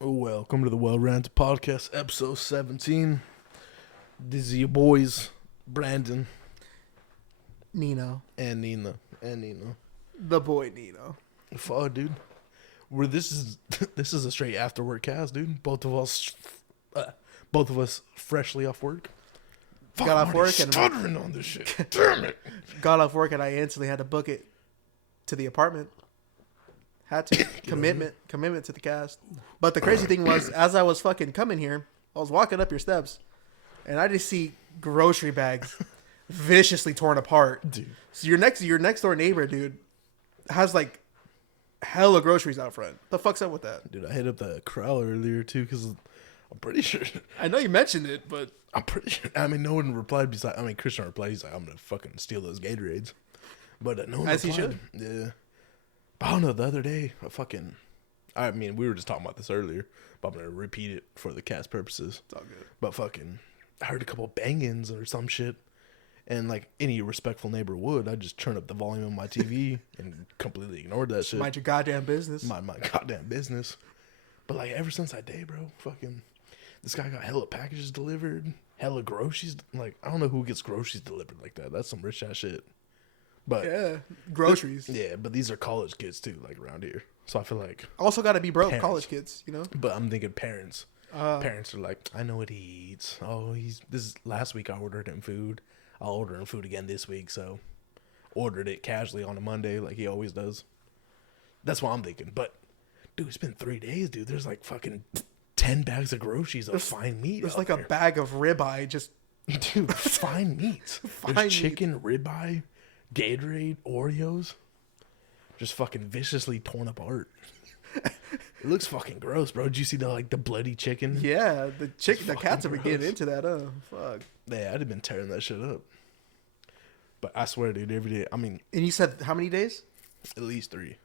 Welcome to the Well Ranted Podcast, episode 17. This is your boys, Brandon Nino. and Nina. The boy Nino. Fuck, dude. This is a straight after work cast, dude. Both of us freshly off work. Got off work and stuttering on this shit. Damn it. got off work and I instantly had to book it to the apartment. Had to. Commitment to the cast. But the crazy thing was, as I was fucking coming here, I was walking up your steps and I just see grocery bags viciously torn apart. Dude. So your next door neighbor, dude, has like hella groceries out front. The fuck's up with that? Dude, I hit up the corral earlier too because I'm pretty sure. I know you mentioned it, but I'm pretty sure. I mean, no one replied Christian replied. He's like, I'm going to fucking steal those Gatorades. But no one As he replied. Yeah. But I don't know, the other day, we were just talking about this earlier, but I'm going to repeat it for the cast purposes. it's all good. But I heard a couple bangings or some shit. And like any respectful neighbor would, I just turned up the volume on my TV and completely ignored that shit. Mind your goddamn business. My goddamn business. But like ever since that day, bro, this guy got hella packages delivered, hella groceries. Like, I don't know who gets groceries delivered like that. That's some rich ass shit. But Yeah, groceries. yeah, but these are college kids too, like around here. So I feel like, Also got to be broke, Parents. college kids, you know? but I'm thinking parents. Parents are like, I know what he eats. Oh, last week I ordered him food. I'll order him food again this week. So ordered it casually on a Monday like he always does. That's what I'm thinking. But dude, it's been 3 days, dude. There's like fucking 10 bags of groceries of fine meat. There's out like a there. bag of ribeye just Dude, fine meats. Fine There's meat. chicken, ribeye, Gatorade, Oreos. Just fucking viciously torn apart. It looks fucking gross, bro. Did you see the bloody chicken? yeah, the fucking cats have been getting gross. into that. Fuck. Yeah, I'd have been tearing that shit up. But I swear, dude, every day, And you said how many days? at least 3.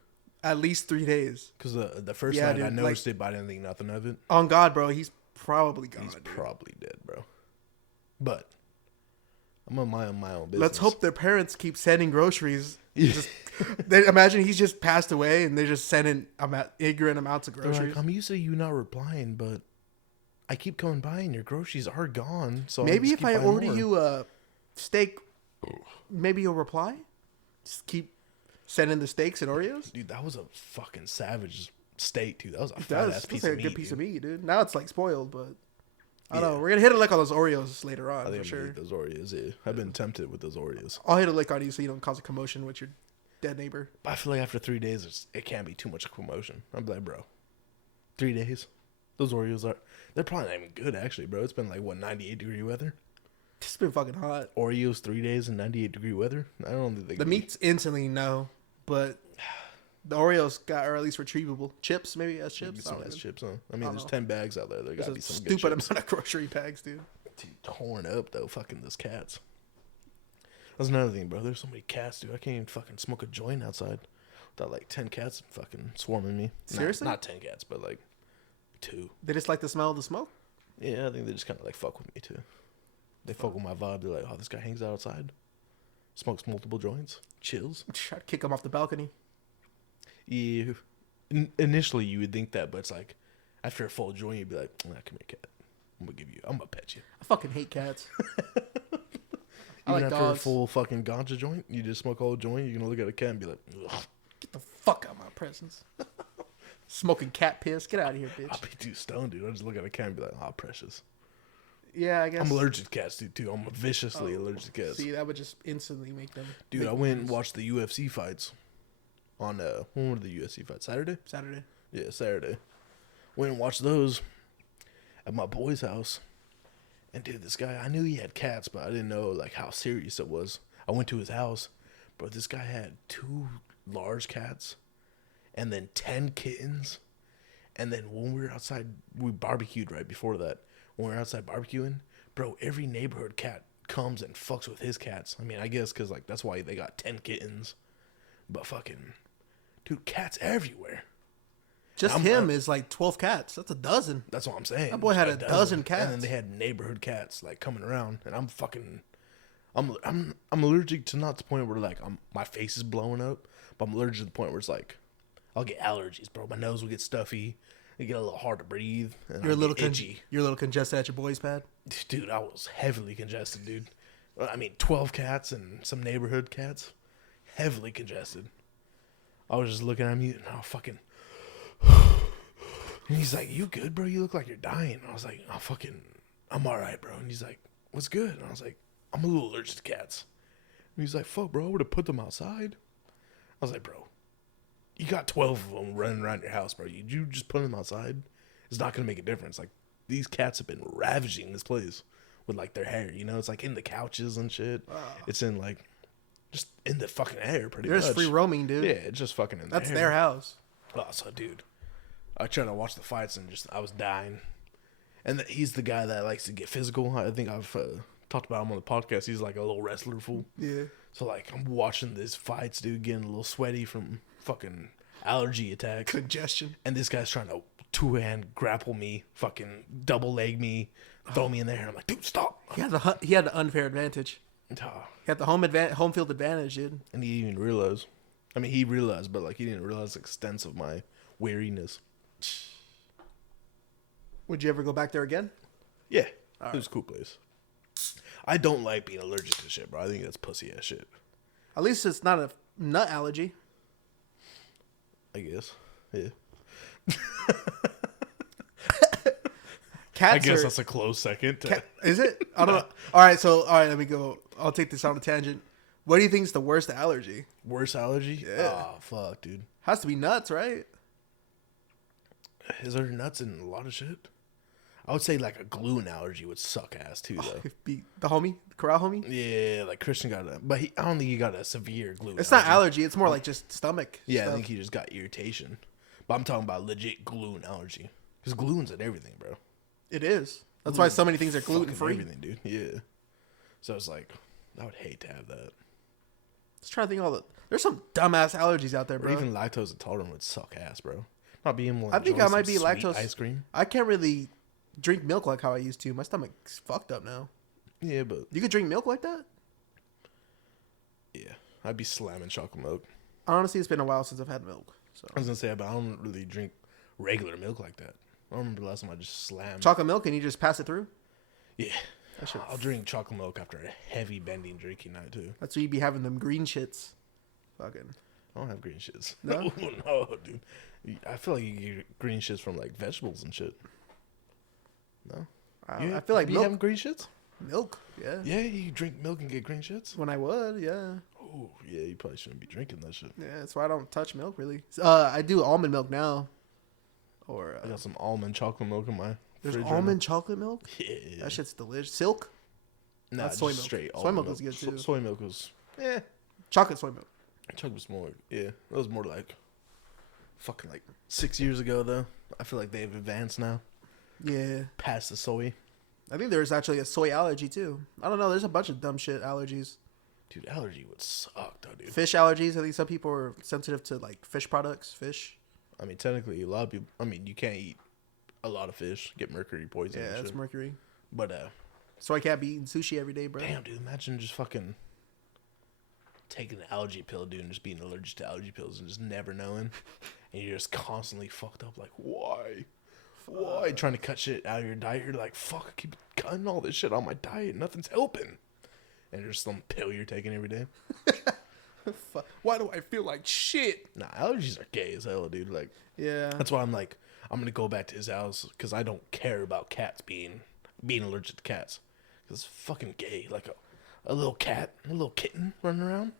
At least 3 days. Because the first Yeah, night dude, I noticed it, but I didn't think nothing of it. On God, bro, he's probably gone. He's dude. probably dead, bro. But I'm on my own business. Let's hope their parents keep sending groceries. Imagine he's just passed away and they're just sending ignorant amounts of They're groceries. like, I'm used to you not replying, but I keep coming by and your groceries are gone. So Maybe just if keep I buying order more. you a steak, maybe you'll reply. Just keep sending the steaks and Oreos. Dude, that was a fucking savage steak, too. That was a fat That ass was piece like of a meat. good piece dude. of meat, dude. Now it's like spoiled, but I don't Yeah. know. We're gonna hit a lick on those Oreos later I on think for I'm gonna sure. eat those Oreos. Yeah, I've been tempted with those Oreos. I'll hit a lick on you so you don't cause a commotion with your dead neighbor. But I feel like after 3 days, it can't be too much commotion. I'm like, bro, 3 days? Those Oreos they're probably not even good, actually, bro. It's been like, 98-degree weather? It's been fucking hot. Oreos 3 days in 98-degree weather? I don't think they The meat's instantly no, but the Oreos are at least retrievable. Chips, maybe as Maybe chips. some I don't ass know. chips, huh? I mean, I don't there's know. 10 bags out there. There There's gotta a be some good stupid chips. amount of grocery bags, dude. Dude, torn up, though. Fucking those cats. That's another thing, bro. There's so many cats, dude. I can't even fucking smoke a joint outside without like 10 cats fucking swarming me. Seriously? Not 10 cats, but like 2. They just like the smell of the smoke. Yeah, I think they just kind of like fuck with me too. They fuck with my vibe. They're like, oh, this guy hangs out outside, smokes multiple joints, chills. Try to kick them off the balcony. Yeah. Initially, you would think that, but it's like after a full joint, you'd be like, nah, come here, cat. I'm gonna pet you. I fucking hate cats. I Even like after dogs. a full fucking ganja joint, you just smoke a whole joint. You're gonna look at a cat and be like, ugh. Get the fuck out of my presence. Smoking cat piss. Get out of here, I'll bitch. be too stoned, dude. I just look at a cat and be like, oh, precious. Yeah, I guess. I'm allergic to cats, dude, too. I'm viciously allergic to cats. See, that would just instantly make them. Dude, make I went and moves. watched the UFC fights on, when were the UFC fights? Saturday? Saturday. Yeah, Saturday. Went and watched those at my boy's house. And dude, this guy, I knew he had cats, but I didn't know like how serious it was. I went to his house, but this guy had 2 large cats and then 10 kittens. And then when we were outside, we barbecued right before that. When we were outside barbecuing, bro, every neighborhood cat comes and fucks with his cats. I mean, I guess because like that's why they got 10 kittens. But fucking, dude, cats everywhere. Just I'm- him is like 12 cats. That's a dozen. That's what I'm saying. That boy had a dozen cats. And then they had neighborhood cats like coming around, and I'm allergic to not the point where like my face is blowing up, but I'm allergic to the point where it's like I'll get allergies, bro. My nose will get stuffy. It get a little hard to breathe. And You're a little itchy. You're a little congested at your boys' pad. Dude, I was heavily congested, dude. I mean, 12 cats and some neighborhood cats. Heavily congested. I was just looking at him, and I was fucking... And he's like, you good, bro? You look like you're dying. I was like, I'm all right, bro. And he's like, what's good? And I was like, I'm a little allergic to cats. And he's like, fuck, bro, I would have put them outside. I was like, bro, you got 12 of them running around your house, bro. You just put them outside? It's not going to make a difference. Like, these cats have been ravaging this place with, like, their hair, you know? It's, like, in the couches and shit. Wow. It's in, like, just in the fucking air, pretty much. They're just free roaming, dude. Yeah, it's just fucking in the That's air. their house. Oh, so, dude, I tried to watch the fights and I was dying. And he's the guy that likes to get physical. I think I've talked about him on the podcast. He's, like, a little wrestler fool. Yeah. So, like, I'm watching these fights, dude, getting a little sweaty from fucking allergy attacks. Congestion. And this guy's trying to two-hand grapple me, fucking double leg me, throw me in there. And I'm like, dude, stop. He had the unfair advantage. He had the home field advantage, dude. And he didn't even realize. I mean, he realized, but, like, he didn't realize the extent of my weariness. Would you ever go back there again? Yeah. It was a cool place. I don't like being allergic to shit, bro. I think that's pussy ass shit. At least it's not a nut allergy. I guess. Yeah. Cats I guess that's a close second. Is it? I don't know. All right, let me go. I'll take this on a tangent. What do you think is the worst allergy? Worst allergy? Yeah. Oh, fuck, dude. Has to be nuts, right? Is there nuts in a lot of shit? I would say like a gluten allergy would suck ass too, though. Be the homie, the corral homie. Yeah, like Christian got a, but I don't think he got a severe gluten. It's not allergy. It's more like just stomach. Yeah, stuff. I think he just got irritation. But I'm talking about legit gluten allergy because gluten's in everything, bro. It is. That's why so many things are gluten free. Everything, dude. Yeah. So it's like, I would hate to have that. Let's try to think all the. There's some dumbass allergies out there, bro. Or even lactose intolerant would suck ass, bro. Not being able to I think I might be sweet lactose ice cream. I can't really drink milk like how I used to. My stomach's fucked up now. Yeah, but You could drink milk like that? yeah, I'd be slamming chocolate milk. Honestly, it's been a while since I've had milk. So I was gonna say, but I don't really drink regular milk like that. I don't remember the last time I just slammed chocolate milk, and you just pass it through? Yeah, I'll drink chocolate milk after a heavy bending drinking night too. That's where you be having them green shits. Fucking. I don't have green shits. No? No, dude. I feel like you get green shits from like vegetables and shit. No, I feel like you milk. having green shits? Milk, yeah. Yeah, you drink milk and get green shits. When I would, yeah. Oh, yeah, you probably shouldn't be drinking that shit. Yeah, that's why I don't touch milk really. I do almond milk now. Or I got some almond chocolate milk in my there's fridge almond chocolate milk. Yeah, That shit's delicious. Silk. nah, that's soy just milk. straight Soy almond milk is good, too. Soy milk was Chocolate soy milk. chocolate was more. Yeah, it was more like fucking like 6 years ago though. I feel like they've advanced now Yeah, past the soy. I think there's actually a soy allergy too. I don't know. There's a bunch of dumb shit allergies. Dude, allergy would suck though, dude. Fish allergies. I think some people are sensitive to like fish products. Fish. I mean, technically, a lot of people. I mean, you can't eat a lot of fish, get mercury poisoning. Yeah, and it's shit. mercury. But So I can't be eating sushi every day, bro. damn, dude, imagine just fucking taking an allergy pill, dude, and just being allergic to allergy pills and just never knowing, and you're just constantly fucked up. Like, why? Why? Trying to cut shit out of your diet. You're like, fuck, I keep cutting all this shit on my diet. Nothing's helping. And there's some pill you're taking every day. Why do I feel like shit? Nah, allergies are gay as hell, dude. Like, Yeah. that's why I'm like, I'm gonna go back to his house because I don't care about cats being allergic to cats. Cause it's fucking gay. Like a little cat, a little kitten running around,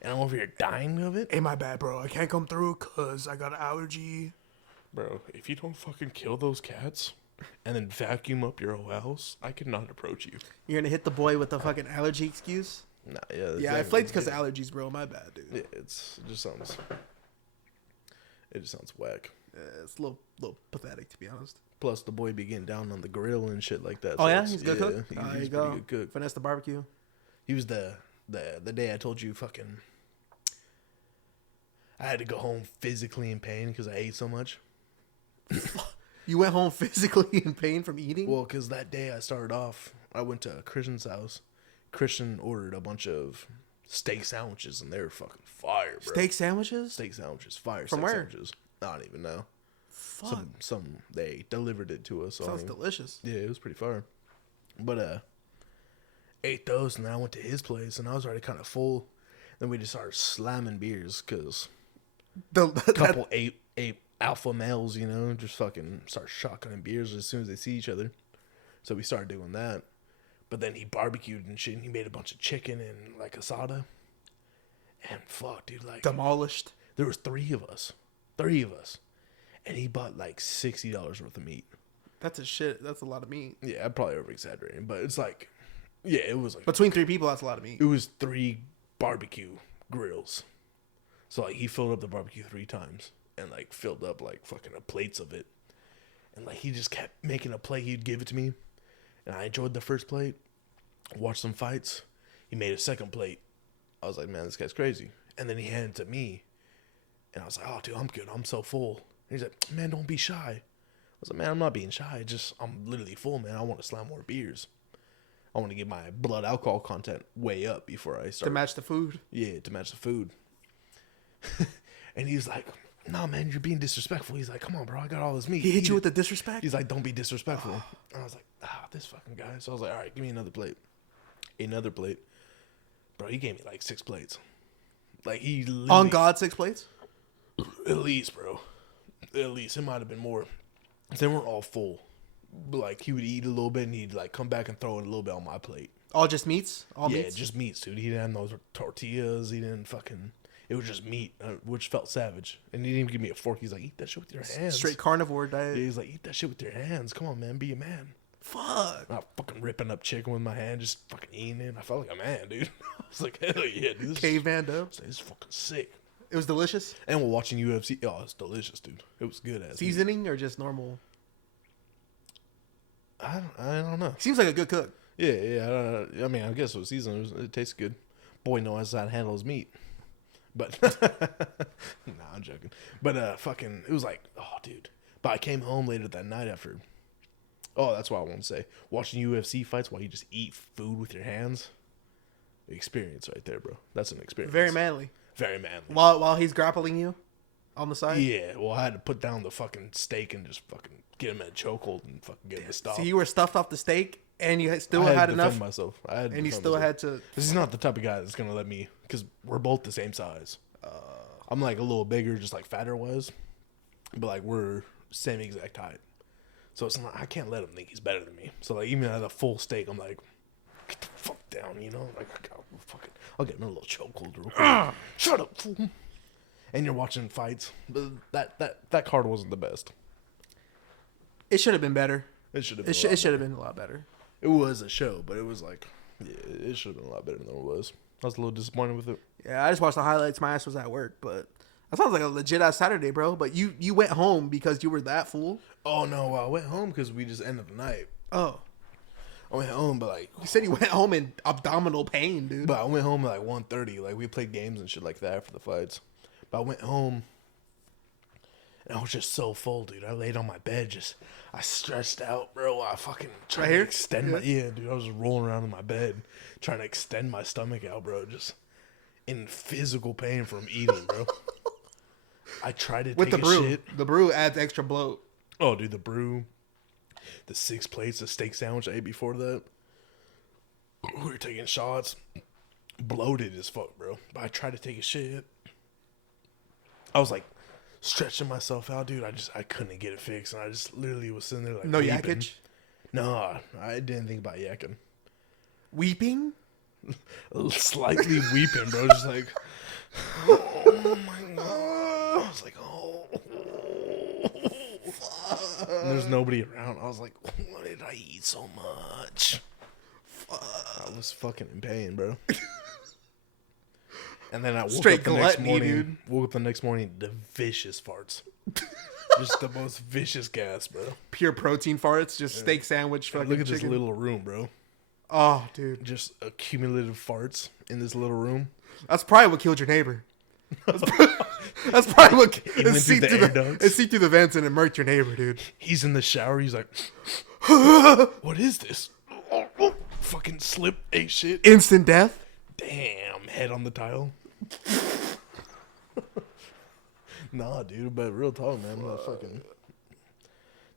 and I'm over here dying of it. Hey, my bad, bro. I can't come through because I got an allergy. Bro, if you don't fucking kill those cats and then vacuum up your whole house, I cannot approach you. You're gonna hit the boy with the fucking allergy excuse? Nah, yeah. Yeah, I flaked because of allergies, bro. My bad, dude. Yeah, it just sounds whack. It's a little pathetic, to be honest. Plus, the boy be getting down on the grill and shit like that. Oh, so yeah? it's- He's good cook? He's There you pretty go. good cook. Finesse the barbecue. He was the day I told you fucking I had to go home physically in pain because I ate so much. You went home physically in pain from eating? Well, because that day I started off, I went to Christian's house. Christian ordered a bunch of steak sandwiches, and they were fucking fire, bro. Steak sandwiches? Steak sandwiches, fire From steak where? sandwiches. I don't even know. fuck? They delivered it to us. So Sounds delicious. Yeah, it was pretty fire. But ate those, and then I went to his place, and I was already kind of full. Then we just started slamming beers because a couple eight alpha males, just fucking start shotgunning beers as soon as they see each other. So we started doing that. But then he barbecued and shit, and he made a bunch of chicken and like asada. And fuck, dude, like demolished. There was three of us, and he bought like $60 worth of meat. That's a lot of meat. Yeah, I'm probably over exaggerating, but it's like, yeah, it was like between 3 people. That's a lot of meat. It was 3 barbecue grills, so like he filled up the barbecue 3 times and like filled up like fucking plates of it, and like he just kept making a plate. He'd give it to me, and I enjoyed the first plate. Watched some fights. He made a second plate. I was like, man, this guy's crazy. And then he handed it to me, and I was like, oh, dude, I'm good. I'm so full. And he's like, man, don't be shy. I was like, man, I'm not being shy. I'm literally full, man. I want to slam more beers. I want to get my blood alcohol content way up before I start. To match the food? Yeah, to match the food. And he was like, no, man, you're being disrespectful. He's like, come on, bro, I got all this meat. He hit you with the disrespect? He's like, don't be disrespectful. And I was like, this fucking guy. So I was like, all right, give me another plate. Another plate. Bro, he gave me like 6 plates. Like, he literally... On God, 6 plates? At least, bro. At least. It might have been more. They weren't all full. But like, he would eat a little bit, and he'd like come back and throw it a little bit on my plate. All just meats? All meats? Yeah, just meats, dude. He didn't have those tortillas. He didn't fucking... It was just meat, which felt savage. And he didn't even give me a fork. He's like, eat that shit with your hands. Straight carnivore diet. Yeah, he's like, eat that shit with your hands. Come on, man. Be a man. Fuck. I'm fucking ripping up chicken with my hand, just fucking eating it. I felt like a man, dude. I was like, hell yeah, dude. Caveman dope. This is fucking sick. It was delicious? And we're watching UFC. Oh, it's delicious, dude. It was good as seasoning meat. Or just normal? I don't know. Seems like a good cook. Yeah. I mean, I guess it was seasoning. It tastes good. Boy knows how to handle his meat. But, nah, I'm joking. But, fucking, it was like, oh, dude. But I came home later that night after. Oh, that's what I want to say. Watching UFC fights while you just eat food with your hands. Experience right there, bro. That's an experience. Very manly. Very manly. While he's grappling you on the side? Yeah, well, I had to put down the fucking steak and just fucking get him in a chokehold and fucking get him to stop. So you were stuffed off the steak and you still had had to enough? defend myself. And you still had to... This is not the type of guy that's going to let me... Because we're both the same size. I'm like a little bigger, just like fatter was. But like we're same exact height. So it's not, I can't let him think he's better than me. So like even at a full steak, I'm like, get the fuck down, Like I'll get him in a little chokehold real quick. Shut up, fool. And you're watching fights. But that card wasn't the best. It should have been better. It should have been. It should have been a lot better. It was a show, but it was like, yeah, it should have been a lot better than it was. I was a little disappointed with it. Yeah, I just watched the highlights. My ass was at work, but that sounds like a legit ass Saturday, bro. But you went home because you were that fool. Oh no, I went home because we just ended the night. Oh, I went home, but like you said, you went home in abdominal pain, dude. But I went home at like 1:30. Like we played games and shit like that for the fights. But I went home, and I was just so full, dude. I laid on my bed, I stretched out, bro. I fucking tried to extend my dude. I was rolling around in my bed trying to extend my stomach out, bro. Just in physical pain from eating, bro. I tried to take a shit. The brew adds extra bloat. Oh, dude, the brew, the 6 plates of steak sandwich I ate before that. We were taking shots, bloated as fuck, bro. But I tried to take a shit. I was like stretching myself out, dude. I couldn't get it fixed, and I just literally was sitting there like no weeping. yakage. No, I didn't think about yakking. Weeping? Slightly weeping, bro. Just like, oh my god. I was like, oh. Fuck. And there's nobody around. I was like, why did I eat so much? Fuck. I was fucking in pain, bro. And then I woke up the next morning. Dude. Woke up the next morning to vicious farts. Just the most vicious gas, bro. Pure protein farts, just steak sandwich. Fucking look at chicken. this little room, bro. Oh, dude. Just accumulative farts in this little room. That's probably what killed your neighbor. That's probably what it seeped through the vents and it murked your neighbor, dude. He's in the shower. He's like, what is this? Fucking slip, ate shit. Instant death. Damn, head on the tile. Nah, dude, but real talk, man.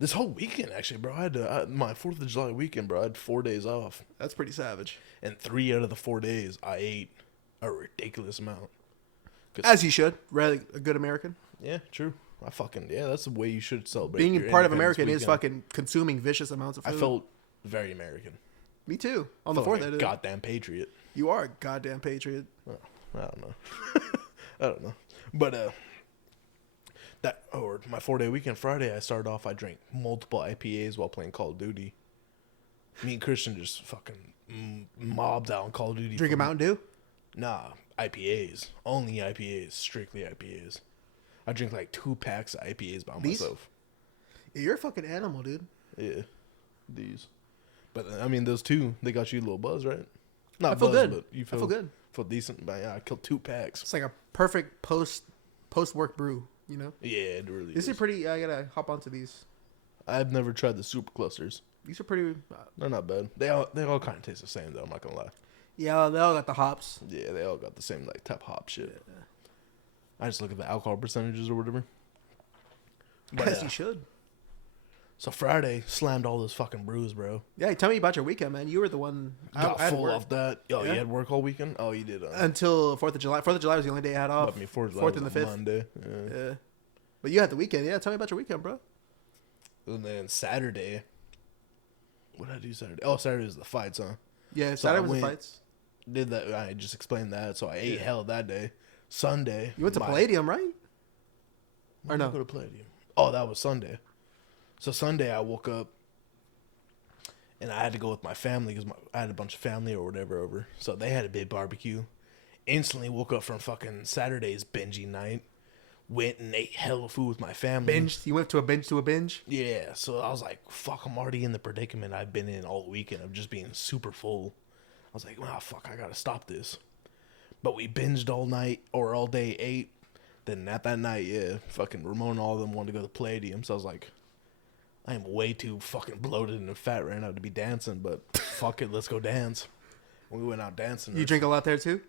This whole weekend, actually, bro. My 4th of July weekend, bro. I had 4 days off. That's pretty savage. And 3 out of the 4 days, I ate a ridiculous amount. As you should. Really, a good American. Yeah, true. That's the way you should celebrate. Being part of American is fucking consuming vicious amounts of food. I felt very American. Me too. On the 4th, like I did. Goddamn patriot. You are a goddamn patriot. Oh, I don't know. I don't know. But my 4-day weekend Friday, I drank multiple IPAs while playing Call of Duty. Me and Christian just fucking mobbed out on Call of Duty. Drinking Mountain Dew? Nah, IPAs. Only IPAs. Strictly IPAs. I drink like 2 packs of IPAs by myself. Yeah, you're a fucking animal, dude. Yeah. These. But, I mean, those 2, they got you a little buzz, right? Not I feel buzz, good. but you I feel good. Feel decent. But yeah, I killed 2 packs. It's like a perfect post-work brew, you know? Yeah, it really This is pretty... I gotta hop onto these. I've never tried the super clusters. These are pretty... They're not bad. They all kind of taste the same, though. I'm not gonna lie. Yeah, they all got the hops. Yeah, they all got the same like top hop shit. Yeah. I just look at the alcohol percentages or whatever. But, as you should. So Friday slammed all those fucking brews, bro. Yeah, tell me about your weekend, man. You were the one. Got full off that. Oh, yeah. You had work all weekend. Oh, you did. Until 4th of July. 4th of July was the only day I had off. I mean, 4th and the 5th. Monday. Yeah. But you had the weekend. Yeah, tell me about your weekend, bro. And then Saturday. What did I do Saturday? Oh, Saturday was the fights, huh? Yeah, Saturday was the fights. Did that? I just explained that. So I ate hell that day. Sunday. You went to Palladium, right? Or no? Go to Palladium. Oh, that was Sunday. So Sunday I woke up and I had to go with my family because I had a bunch of family or whatever over. So they had a big barbecue. Instantly woke up from fucking Saturday's binging night. Went and ate hella food with my family. Binged? You went to a binge? Yeah. So I was like, fuck, I'm already in the predicament I've been in all weekend of just being super full. I was like, wow, fuck, I gotta stop this. But we binged all night or all day, ate. Then at that night, fucking Ramon and all of them wanted to go to Palladium. So I was like, I am way too fucking bloated and fat right now to be dancing, but fuck it, let's go dance. We went out dancing. You drink a lot there too?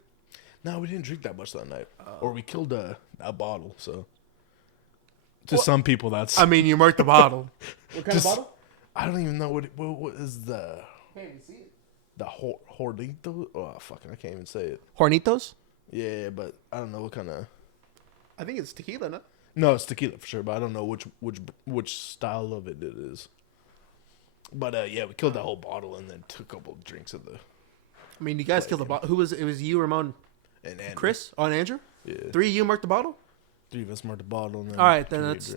No, we didn't drink that much that night. Or we killed a bottle, so. To some people, that's... I mean, you marked the bottle. What kind of bottle? I don't even know what is the... Can't even see it. The Hornito? Oh, fucking, I can't even say it. Hornitos? Yeah, but I don't know what kind of... I think it's tequila, no? No, it's tequila for sure, but I don't know which style of it is. But yeah, we killed that whole bottle and then took a couple of drinks of the... I mean, you guys killed the bottle. Who was it? It was you, Ramon, and Andrew. Chris? Oh, and Andrew? Yeah. 3 of you marked the bottle? 3 of us marked the bottle. And then all right, then that's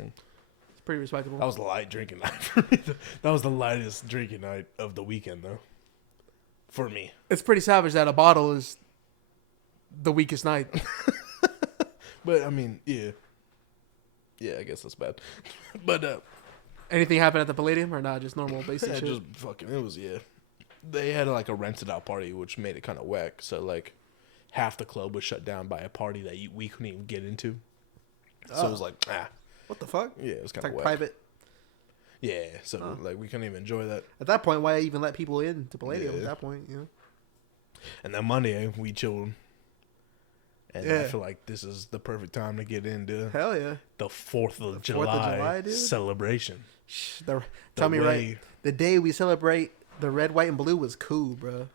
pretty respectable. That was a light drinking night for me. That was the lightest drinking night of the weekend, though. For me. It's pretty savage that a bottle is the weakest night. But, I mean, yeah. Yeah, I guess that's bad. But, anything happened at the Palladium or not? Just normal basic shit? Just fucking, it was, They had, like, a rented out party, which made it kind of whack. So, like, half the club was shut down by a party that we couldn't even get into. So it was like, What the fuck? Yeah, it was kind of like whack. Private. Yeah, so, like, we couldn't even enjoy that. At that point, why even let people in to Palladium at that point, you know? And then Monday, we chilled. And I feel like this is the perfect time to get into hell yeah the 4th of July celebration. Tell me right. The day we celebrate the red, white, and blue was cool, bro.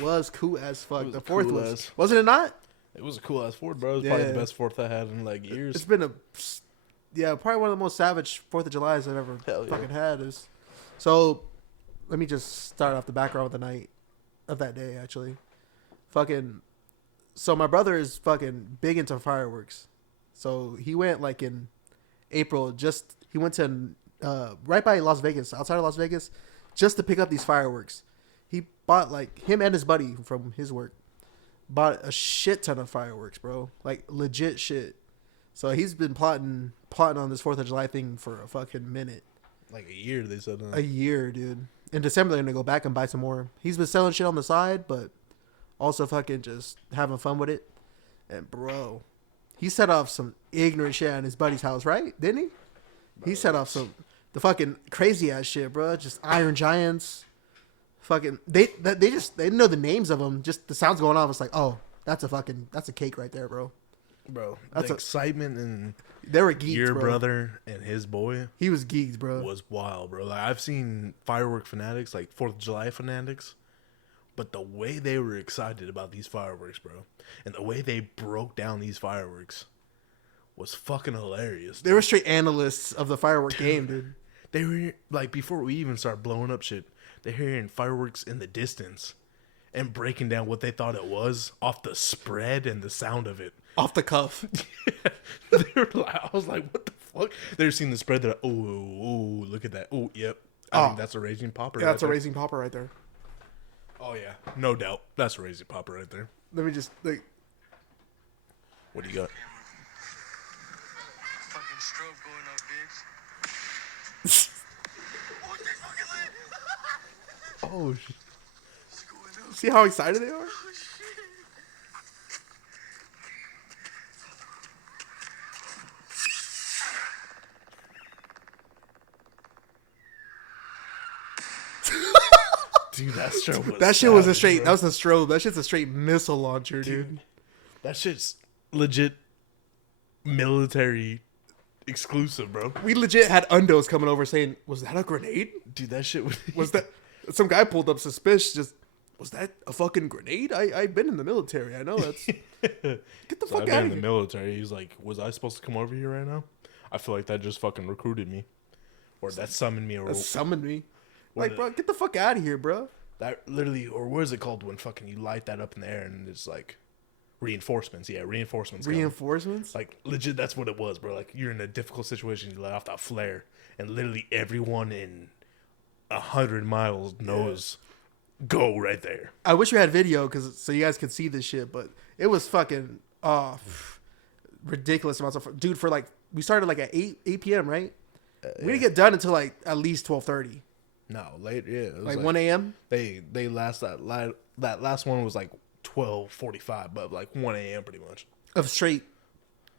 Was cool as fuck. The 4th wasn't it not? It was a cool ass 4th, bro. It was probably the best 4th I had in like years. It's been probably one of the most savage 4th of Julys I've ever fucking had. So let me just start off the background of the night of that day. Actually, so my brother is fucking big into fireworks. So he went like in April. He went to right by Las Vegas, outside of Las Vegas, just to pick up these fireworks. He bought like him and his buddy from his work bought a shit ton of fireworks, bro. Like legit shit. So he's been plotting on this 4th of July thing for a fucking minute. Like a year, they said. A year, dude. In December, they're gonna go back and buy some more. He's been selling shit on the side, but also fucking just having fun with it. And bro, he set off some ignorant shit at his buddy's house, right? Didn't he? He set off the fucking crazy ass shit, bro. Just Iron Giants. Fucking they didn't know the names of them. Just the sounds going off. It's like, oh, that's a cake right there, bro. Bro, That's the excitement and They were geeks, your bro. brother and his boy He was geeked, bro. was wild, bro. Like, I've seen firework fanatics, like 4th of July fanatics, but the way they were excited about these fireworks, bro, and the way they broke down these fireworks was fucking hilarious. They were straight analysts of the firework game, dude. They were, like, before we even start blowing up shit, they're hearing fireworks in the distance and breaking down what they thought it was off the spread and the sound of it. Off the cuff. They were like, I was like, what the fuck? They're seeing the spread. They're like, oh, look at that. Oh, yep. I think that's a raging popper. Yeah, that's a raging popper right there. Oh, yeah. No doubt. That's a raging popper right there. Let me just, like... What do you got? Fucking strobe going up, bitch. Oh, shit. It's going up. See how excited they are? Oh, shit. Dude, that strobe was That shit was a savage, straight... bro. That was a strobe. That shit's a straight missile launcher, dude. That shit's legit military exclusive, bro. We legit had undos coming over saying, was that a grenade? Dude, that shit was... Was that... Some guy pulled up suspicious, just... Was that a fucking grenade? I've been in the military. I know that's... Get the So I've fuck been out in of the here. military. He's like, was I supposed to come over here right now? I feel like that just fucking recruited me. Or that summoned me. Or That summoned me. What Like, the- bro, get the fuck out of here, bro. that literally... Or what is it called when fucking you light that up in the air and it's like... Reinforcements. Yeah, reinforcements. come. Reinforcements? Like, legit, that's what it was, bro. Like, you're in a difficult situation. You let off that flare. And literally everyone in 100 miles knows... Go right there. I wish we had video so you guys could see this shit, but it was fucking ridiculous amounts of... Dude, for like... We started like at 8 p.m., right? We didn't get done until like at least 12:30. No, late. Yeah, it was Like 1 a.m.? They last that last one was like 12:45, but like 1 a.m. pretty much. Of straight...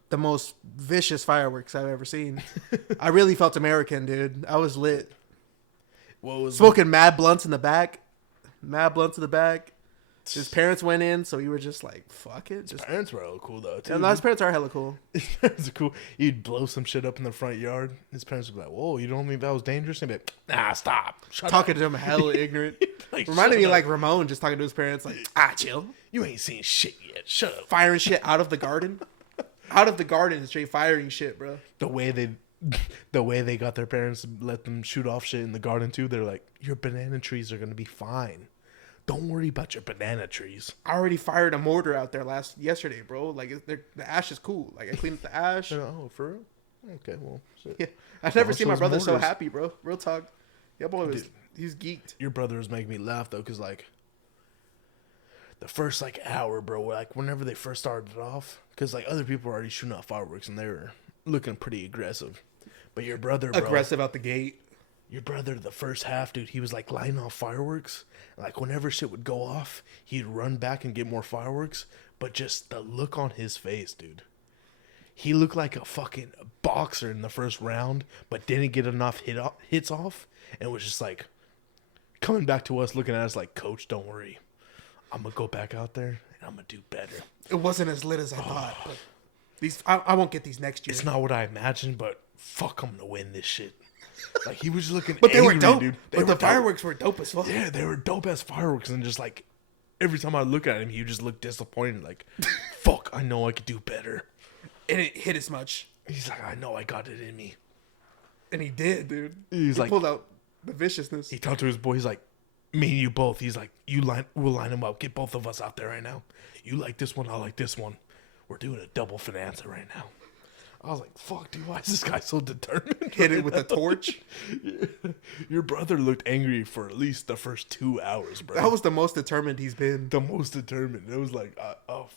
The most vicious fireworks I've ever seen. I really felt American, dude. I was lit. What was Smoking mad blunts in the back. His parents went in, so we were just like, fuck it. Just... parents were hella cool though. Too. And his parents are hella cool. His parents are cool. You'd blow some shit up in the front yard. His parents would be like, "Whoa, you don't think that was dangerous?" And be like, "Nah, stop." Shut Talking up. to him hella ignorant. Like, Reminded shut me of up. like Ramon just talking to his parents like, chill. You ain't seen shit yet. Shut up. Firing shit out of the garden. Out of the garden, straight firing shit, bro. The way they got their parents to let them shoot off shit in the garden too. They're like, "Your banana trees are gonna be fine. Don't worry about your banana trees." I already fired a mortar out there yesterday, bro. Like the ash is cool. Like I cleaned up the ash. Oh, for real? Okay, well, shit. Yeah, I've never Well, seen my those brother so mortars. happy, bro. Real talk. Yeah, boy, he's geeked. Your brother was making me laugh though, cause like the first like hour, bro, like whenever they first started off, cause like other people were already shooting off fireworks and they were looking pretty aggressive, but your brother, bro, Aggressive out the gate. your brother, the first half, dude, he was like lighting off fireworks. Like whenever shit would go off, he'd run back and get more fireworks. But just the look on his face, dude. He looked like a fucking boxer in the first round, but didn't get enough hits off, and was just like coming back to us, looking at us like, "Coach, don't worry, I'm gonna go back out there and I'm gonna do better." It wasn't as lit as I thought. But I won't get these next year. It's not what I imagined, but fuck, I'm gonna win this shit. Like he was looking, But they were angry, dope. dude. They But were the dope. fireworks were dope as fuck. Yeah, they were dope ass fireworks, and just like every time I look at him, he would just look disappointed. Like, fuck, I know I could do better. And it hit as much. He's like, I know I got it in me. And he did, dude. He's he like- pulled out the viciousness. He talked to his boy. He's like, me and you both. He's like, we'll line them up. Get both of us out there right now. You like this one, I like this one. We're doing a double finanza right now. I was like, fuck, dude, why is this guy so determined? Hit it with a torch. Your brother looked angry for at least the first 2 hours, bro. That was the most determined he's been. the most determined. It was like,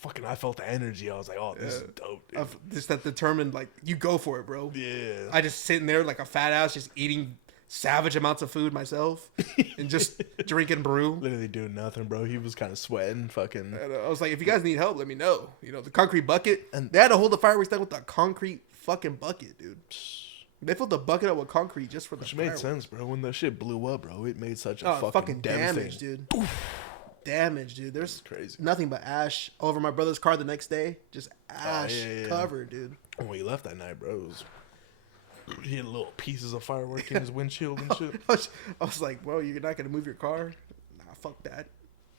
fucking, I felt the energy. I was like, oh, this is dope, dude. Of just that determined, like, you go for it, bro. Yeah. I just sitting there like a fat ass, just eating savage amounts of food myself and just drinking brew. Literally doing nothing, bro. He was kind of sweating, fucking. And I was like, if you guys need help, let me know. You know, the concrete bucket. And they had to hold the fireworks down with a concrete fucking bucket, dude. They filled the bucket up with concrete just for the Which made fireworks. sense, bro. When the shit blew up, bro, it made such a Oh, fucking devastating. damage, dude. damage, dude. There's It's crazy. nothing but ash over my brother's car the next day. Just ash yeah. covered, dude. When we left that night, bro, he had little pieces of firework in his windshield and shit. I was like, bro, you're not gonna move your car? Nah, fuck that.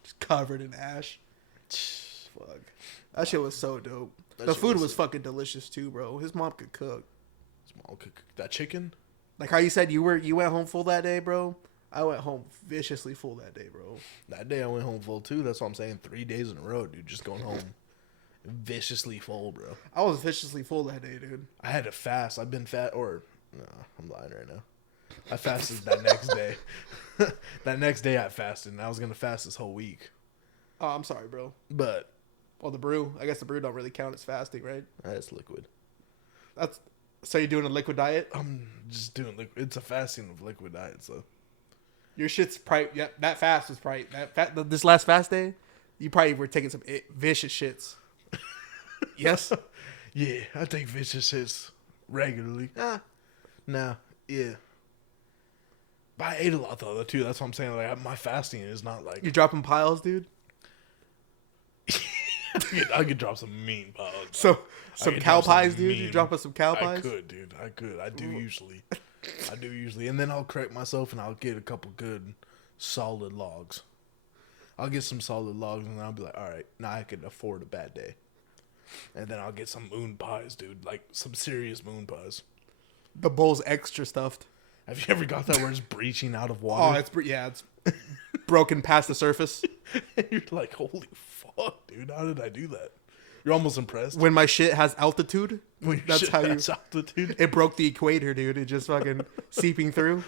Just covered in ash. Fuck. That shit was so dope. That The shit food was was sick. fucking delicious too, bro. His mom could cook. Small cook that chicken. Like how you said you went home full that day, bro. I went home viciously full that day, bro. That day I went home full too. That's what I'm saying. 3 days in a row, dude. Just going home viciously full, bro. I was viciously full that day, dude. I had to fast. I've been fat, or no, I'm lying right now. I fasted that next day. That next day I fasted, and I was gonna fast this whole week. Oh, I'm sorry, bro. But Well, the brew. I guess the brew don't really count as fasting, right? that's liquid. That's so you're doing a liquid diet. I'm just doing liquid. It's a fasting of liquid diet, so Your shit's probably that fast was probably this last fast day. You probably were taking some vicious shits. Yes. yeah, I take vicious hits regularly. Nah, yeah. But I ate a lot though too. That's what I'm saying. Like my fasting is not like You're dropping piles, dude. I could drop some mean piles. So I some could cow drop some pies, dude. You mean- dropping some cow I pies? could, dude. I could. I do usually. I do usually, and then I'll correct myself and I'll get a couple good, solid logs. I'll get some solid logs and I'll be like, all right, now I can afford a bad day. And then I'll get some moon pies, dude. Like some serious moon pies. The bowl's extra stuffed. Have you ever got that where it's breaching out of Oh, water? it's broken past the surface. And you're like, holy fuck, dude. How did I do that? You're almost impressed. When my shit has altitude, When your that's shit how you. has altitude. It broke the equator, dude. It just fucking seeping through.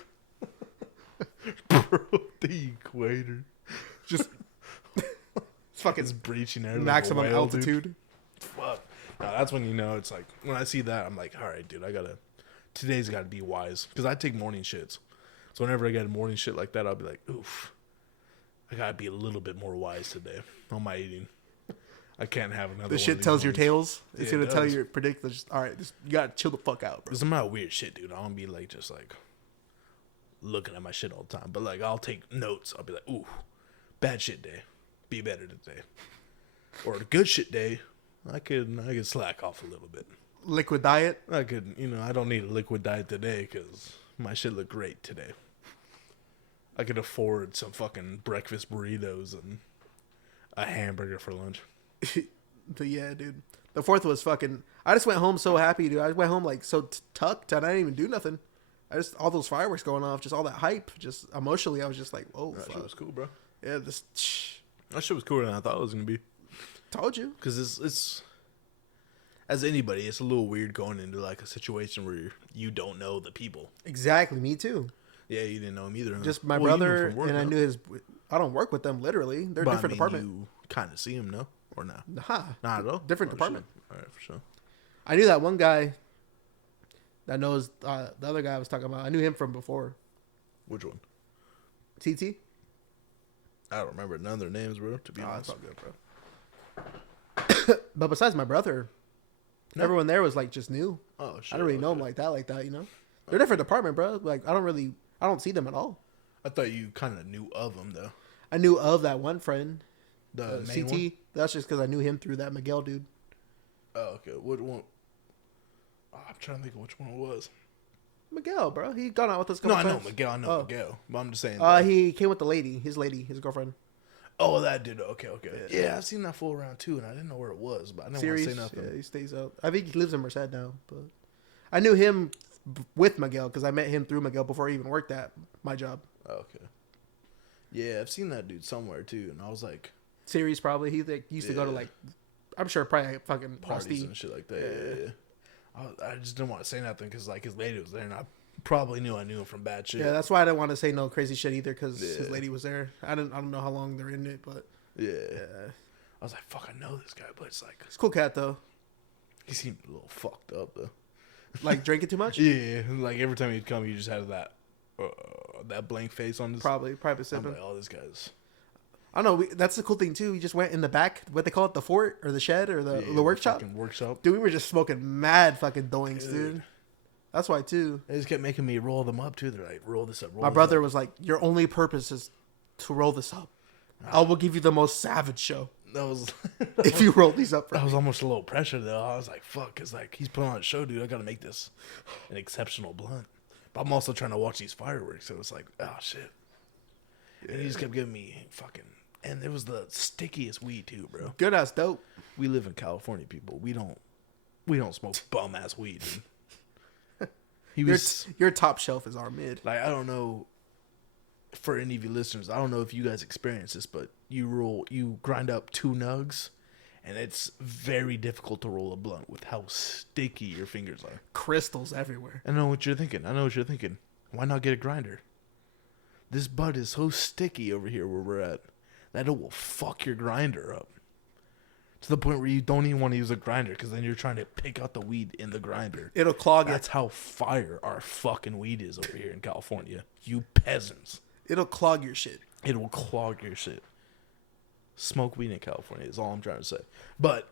Broke the equator. Just it's fucking It's breaching out of maximum the whale, dude. altitude. Fuck. No, that's when you know it's like when I see that I'm like, all right, dude, today's got to be wise because I take morning shits. So whenever I get a morning shit like that, I'll be like, oof, I gotta be a little bit more wise today on my eating. I can't have another. The shit tells your tales. It's Yeah, gonna it tell does. you predict. Just, all right, you gotta chill the fuck out, bro. Because I'm not weird shit, dude. I don't be like just like looking at my shit all the time. But like I'll take notes. I'll be like, ooh, bad shit day, be better today, or a good shit day. I could slack off a little bit. Liquid diet. I could, I don't need a liquid diet today because my shit look great today. I could afford some fucking breakfast burritos and a hamburger for lunch. But yeah, dude. The 4th was fucking. I just went home so happy, dude. I went home like so tucked, and I didn't even do nothing. All those fireworks going off, just all that hype, just emotionally, I was just like, whoa, That shit fuck. was cool, bro. Yeah, That shit was cooler than I thought it was gonna be. told you. Because it's as anybody, it's a little weird going into like a situation where you don't know the people. Exactly, me too. Yeah, you didn't know him either. huh? Just my Well, you knew brother, from work, and I huh? knew his. I don't work with them literally. They're But, different department. You kind of see him, no, or no? Nah, Not at all. different Oh, department. shit. All right, for sure. I knew that one guy that knows the other guy I was talking about. I knew him from before. Which one? TT. I don't remember none of their names, bro. To be Oh, honest, that's all good, bro. But besides my brother, everyone there was like just new. oh shit. I don't really know them like that, you know. They're different department, bro. Like I don't see them at all. I thought you kind of knew of them though. I knew of that one friend, The main CT. one? That's just because I knew him through that Miguel dude. Oh, okay. What one? Oh, I'm trying to think of which one it was. Miguel, bro. He gone out with us. a No, couple I know times. Miguel. I know Oh. Miguel. But I'm just saying. He came with the lady, his girlfriend. oh, that dude. Okay. Yeah. Yeah, I've seen that fool around too, and I didn't know where it was, but I didn't Series. want to say nothing. Yeah, he stays out. I think he lives in Merced now, but I knew him with Miguel because I met him through Miguel before he even worked at my job. Okay. Yeah, I've seen that dude somewhere too, and I was like, Series probably. He used to go to Yeah. like, I'm sure probably fucking parties Frosty. and shit like that. Yeah. I just didn't want to say nothing because like his lady was there, and I probably knew him from bad shit. Yeah, that's why I didn't want to say no crazy shit either because his Yeah. lady was there. I don't know how long they're in it, but yeah. I was like, fuck, I know this guy, but it's like it's a cool cat though. he seemed a little fucked up though. Like drinking too much? Yeah, like every time he'd come, he just had that blank face on his. Probably I'm sipping. like, oh, this guy's. I don't know. That's the cool thing too. We just went in the back, what they call it, the fort or the shed or the workshop. fucking workshop. Dude, we were just smoking mad fucking doinks, dude. That's why too. They just kept making me roll them up too. They're like, roll this up. Roll My this brother up. was like, "Your only purpose is to roll this up." I will give you the most savage show That was if you roll these up for that me. was almost a little pressure though. I was like, fuck, cause like he's putting on a show, dude. I gotta make this an exceptional blunt. But I'm also trying to watch these fireworks, so it's like, oh shit. And he just kept giving me fucking, and it was the stickiest weed too, bro. Good ass dope. We live in California, people. We don't smoke bum ass weed. Dude. He was Your top shelf is our mid. like, I don't know. For any of you listeners, I don't know if you guys experience this, but you grind up 2 nugs, and it's very difficult to roll a blunt with how sticky your fingers are. Crystals everywhere. I know what you're thinking. Why not get a grinder? This bud is so sticky over here where we're at that it will fuck your grinder up. To the point where you don't even want to use a grinder because then you're trying to pick out the weed in the grinder. It'll clog it. That's how fire our fucking weed is over here in California. You peasants. It'll clog your shit. It will clog your shit. Smoke weed in California is all I'm trying to say. But,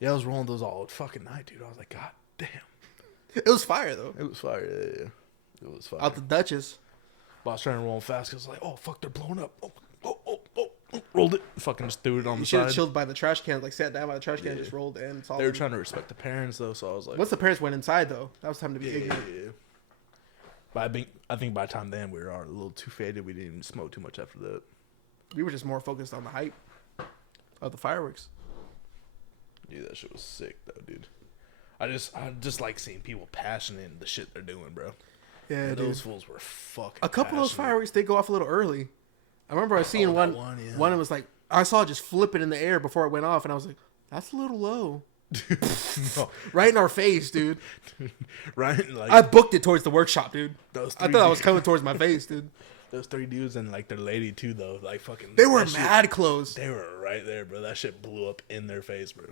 yeah, I was rolling those all fucking night, dude. I was like, God damn. It was fire though. It was fire, yeah. It was fire. Out the Duchess. But I was trying to roll them fast because I was like, oh, fuck, they're blowing up. Oh. Rolled it. Fucking just threw it on You the should have side. chilled by the trash can, like sat down by the trash can and just rolled in. They were trying to respect the parents, though, so I was like... Once the parents went inside though, that was time to be yeah. ignorant. But I think by the time then we were a little too faded. We didn't even smoke too much after that. We were just more focused on the hype of the fireworks. Yeah, that shit was sick, though, dude. I just like seeing people passionate in the shit they're doing, bro. Yeah, And dude. those fools were fucking A couple of those passionate. fireworks did go off a little early. I remember I seen that one. one, One yeah. was like I saw it just flip it in the air before it went off, and I was like, "That's a little low." No. Right in our face, dude. Right? Like, I booked it towards the workshop, dude. those I three thought I was dudes- coming towards my face, dude. Those 3 dudes and, like, their lady, too, though. Like, fucking... They were that shit- mad close. They were right there, bro. That shit blew up in their face, bro.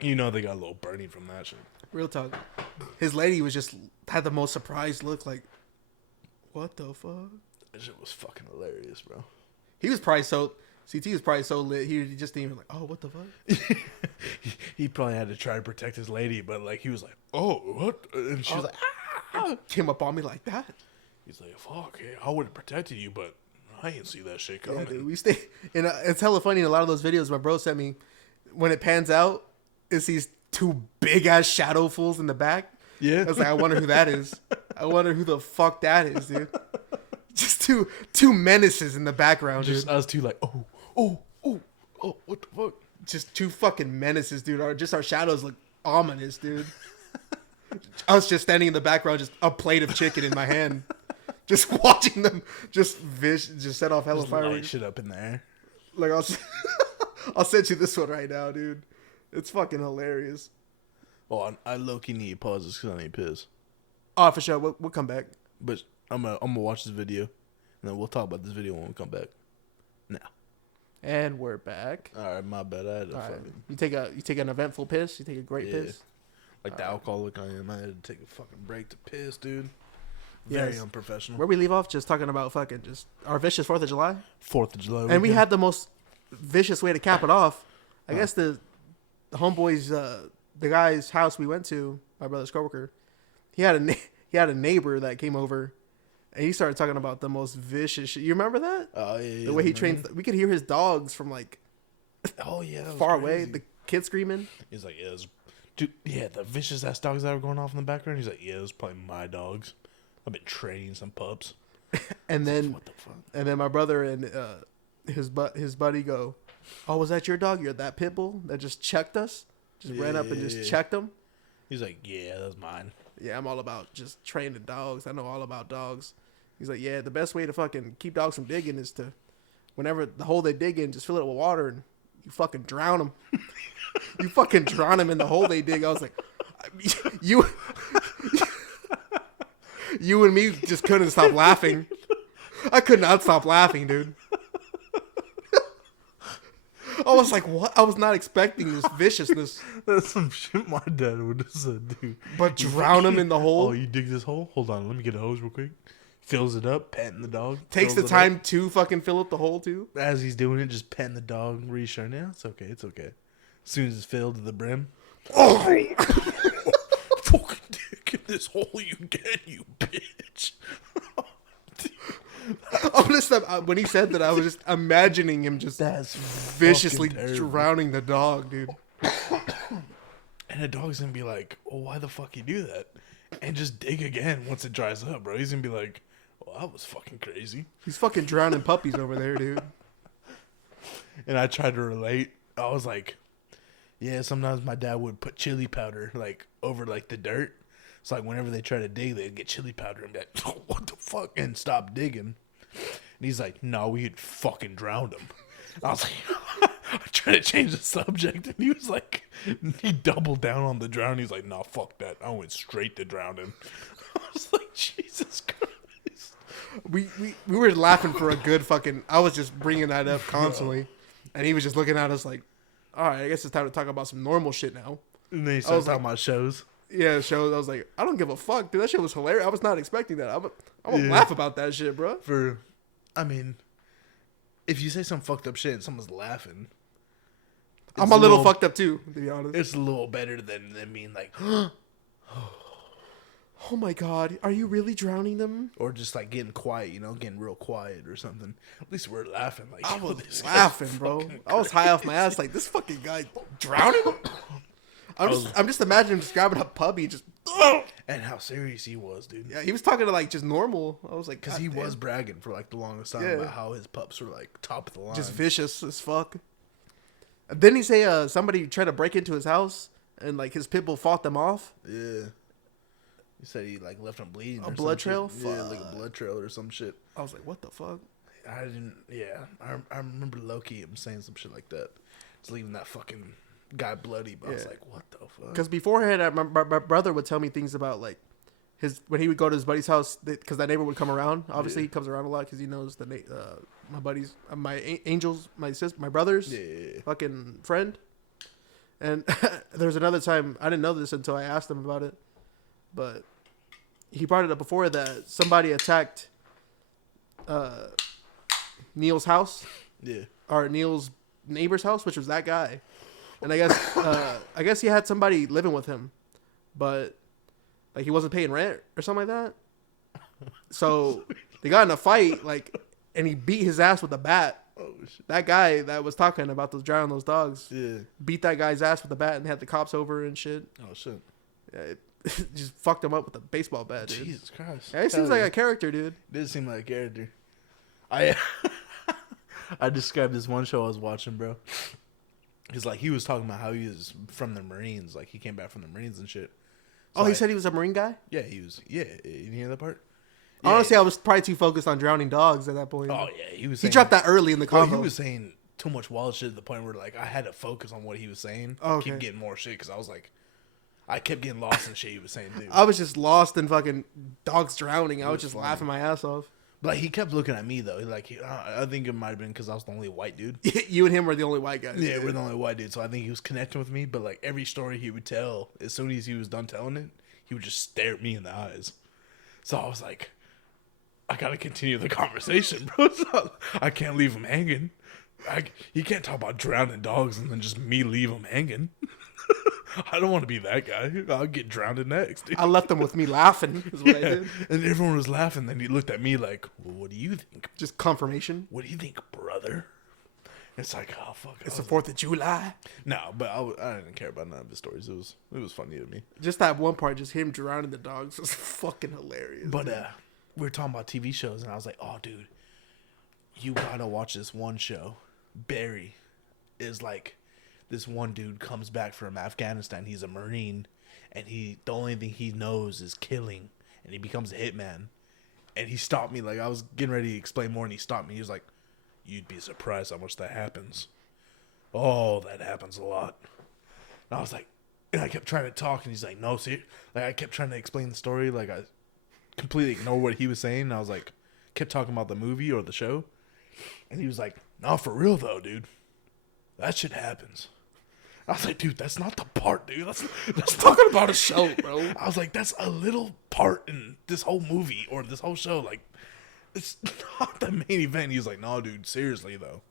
You know they got a little burning from that shit. Real talk. His lady was just had the most surprised look, like, "What the fuck?" That shit was fucking hilarious, bro. He was probably so. CT was probably so lit. He just didn't even like, "Oh, what the fuck?" He probably had to try to protect his lady, but, like, he was like, oh, what? And she was like, ah! Came up on me like that. He's like, fuck, hey, I would have protected you, but I didn't see that shit Yeah, coming. dude, we stay. And it's hella funny in a lot of those videos my bro sent me. When it pans out, it's these 2 big ass shadow fools in the back. Yeah. I was like, I wonder who that is. I wonder who the fuck that is, dude. Just two menaces in the background, dude. Just us two, like, oh, what the fuck? Just 2 fucking menaces, dude. Our shadows look ominous, dude. Us just standing in the background, just a plate of chicken in my hand, just watching them, just set off hella Just light fireworks. shit up in there. Like I'll send you this one right now, dude. It's fucking hilarious. Oh, I low-key need pauses because I need piss. Oh, for sure. We'll come back. But I'm gonna watch this video, and then we'll talk about this video when we come back. Now. And we're back. All right, my bad. I had to All right. fucking... You take an eventful piss. You take a great Yeah. piss. Like the alcoholic I am, I had to take a fucking break to piss, dude. Very Yes. unprofessional. Where we leave off, just talking about fucking just our vicious 4th of July, 4th of July. and we weekend. had the most vicious way to cap it off. I guess the homeboys, the guy's house we went to, my brother's coworker, he had a neighbor that came over, and he started talking about the most vicious shit. You remember that? Oh yeah. The way he trained, we could hear his dogs from like Oh yeah. that was far away. crazy. The kid screaming. He's like, yeah, dude, yeah, the vicious ass dogs that were going off in the background. He's like, yeah, those probably my dogs. I've been training some pups. And then What the fuck? And then my brother and his buddy go, "Oh, was that your dog? You're that pit bull that just checked us? Just ran up and Yeah. just checked him?" He's like, yeah, that's mine. Yeah, I'm all about just training dogs. I know all about dogs. He's like, "Yeah, the best way to fucking keep dogs from digging is to, whenever the hole they dig in, just fill it with water and you fucking drown them. You fucking drown them in the hole they dig." I was like, "You." You and me just couldn't stop laughing. I could not stop laughing, dude. I was like, what? I was not expecting this viciousness. That's some shit my dad would have said, dude. But drown him in the Oh, hole? you dig this hole? Hold on, let me get a hose real quick. Fills it up, petting the dog. Takes the fills it up. time to fucking fill up the hole, too? As he's doing it, just petting the dog, reassuring, yeah, it's okay, it's okay. As soon as it's filled to the brim, oh, fucking dick in this hole you get, you bitch. I'm honest, when he said that, I was just imagining him just That's viciously fucking terrible. drowning the dog, dude. And the dog's gonna be like, "Oh, why the fuck you do that?" And just dig again once it dries up, bro. He's gonna be like, "Well, that was fucking crazy." He's fucking drowning puppies over there, dude. And I tried to relate. I was like, "Yeah, sometimes my dad would put chili powder like over like the dirt. It's like whenever they try to dig, they'd get chili powder and be like, oh, what the fuck?" and stop digging. And he's like, "No, we'd fucking drown him." I was like, I tried to change the subject, and he was like, he doubled down on the drown. He's like, "Nah, fuck that. I went straight to drowning." I was like, Jesus Christ. We were laughing for a good fucking. I was just bringing that up constantly, and he was just looking at us like, "All right, I guess it's time to talk about some normal shit now." And then he started talking about shows. Yeah, shows. I was like, I don't give a fuck, dude. That shit was hilarious. I was not expecting that. I'm gonna laugh about that shit, bro. I mean, if you say some fucked up shit and someone's laughing, I'm a little fucked up too, to be honest. it's a little better than being like, Oh my god, are you really drowning them? or just like getting quiet, getting real quiet or something. At least we're laughing. Like, I yo, was this guy's laughing, bro. fucking I was high off my ass, like this fucking guy drowning him. I'm just imagining just grabbing a puppy, just. And how serious he was, dude. Yeah, he was talking to like just normal. I was like, Because God he damn. was bragging for like the longest time Yeah. about how his pups were like top of the line. Just vicious as fuck. And didn't he say somebody tried to break into his house and like his pit bull fought them off? Yeah. He said he like left him bleeding. A or blood some trail? shit. Yeah, like Fuck. a blood trail or some shit. I was like, what the fuck? I didn't. Yeah, I remember Loki him saying some shit like that. Just leaving that fucking guy bloody. But I was Yeah. like, what the fuck? Because beforehand, my brother would tell me things about like when he would go to his buddy's house because that neighbor would come around. Obviously, he comes around a lot because he knows my buddies, angels, my brothers, Yeah. fucking friend. And there was another time I didn't know this until I asked him about it, but he brought it up before that somebody attacked Neil's house. Yeah. Or Neil's neighbor's house, which was that guy. And I guess he had somebody living with him, but like he wasn't paying rent or something like that. So they got in a fight, like, and he beat his ass with a bat. Oh shit. That guy that was talking about drowning those dogs, Yeah. beat that guy's ass with a bat and had the cops over and shit. Oh shit. Yeah, it just fucked him up with a baseball bat, dude. Jesus Christ. Yeah, he seems Hell like yeah. a character, dude. Did seem like a character. I I described this one show I was watching, bro. Because like he was talking about how he was from the Marines, like he came back from the Marines and shit. So, Oh, he like, said he was a Marine guy? yeah, he was. Yeah, you hear that part? Yeah. Honestly, I was probably too focused on drowning dogs at that point. Oh yeah, he was. He Saying, dropped that early in the Oh, convo. he was saying too much wild shit to the point where like I had to focus on what he was saying. Oh, okay. Keep getting more shit because I was like, I kept getting lost in shit he was saying, dude. I was just lost in fucking dogs drowning. I was just funny. laughing my ass off. But like, he kept looking at me though. I think it might have been because I was the only white dude. You and him were the only white guys. Yeah, we're the only white dude. So I think he was connecting with me. But like every story he would tell, as soon as he was done telling it, he would just stare at me in the eyes. So I was like, I gotta continue the conversation, bro. So I can't leave him hanging. He can't talk about drowning dogs and then just me leave him hanging. I don't want to be that guy. I'll get drowned next, dude. I left them with me laughing. Is what I Yeah. did. And everyone was laughing. Then he looked at me like, well, "What do you think? Just confirmation. What do you think, brother?" It's like, oh fuck. It's the 4th of July. No, but I didn't care about none of his stories. It was funny to me. Just that one part, just him drowning the dogs, was fucking hilarious. But dude. we were talking about TV shows, and I was like, "Oh, dude, you gotta watch this one show. Barry is like, this one dude comes back from Afghanistan. He's a Marine, and the only thing he knows is killing, and he becomes a hitman. And he stopped me, like I was getting ready to explain more, and he stopped me. He was like, "You'd be surprised how much that happens. Oh, that happens a lot." And I was like, and I kept trying to talk, and he's like, "No, see," like I kept trying to explain the story, like I completely ignored what he was saying. And I was like, kept talking about the movie or the show, and he was like, "No, for real though, dude, that shit happens." I was like, "Dude, that's not the part, dude. That's talking about a show, bro." I was like, "That's a little part in this whole movie or this whole show. Like, it's not the main event." He was like, "No, dude, seriously though,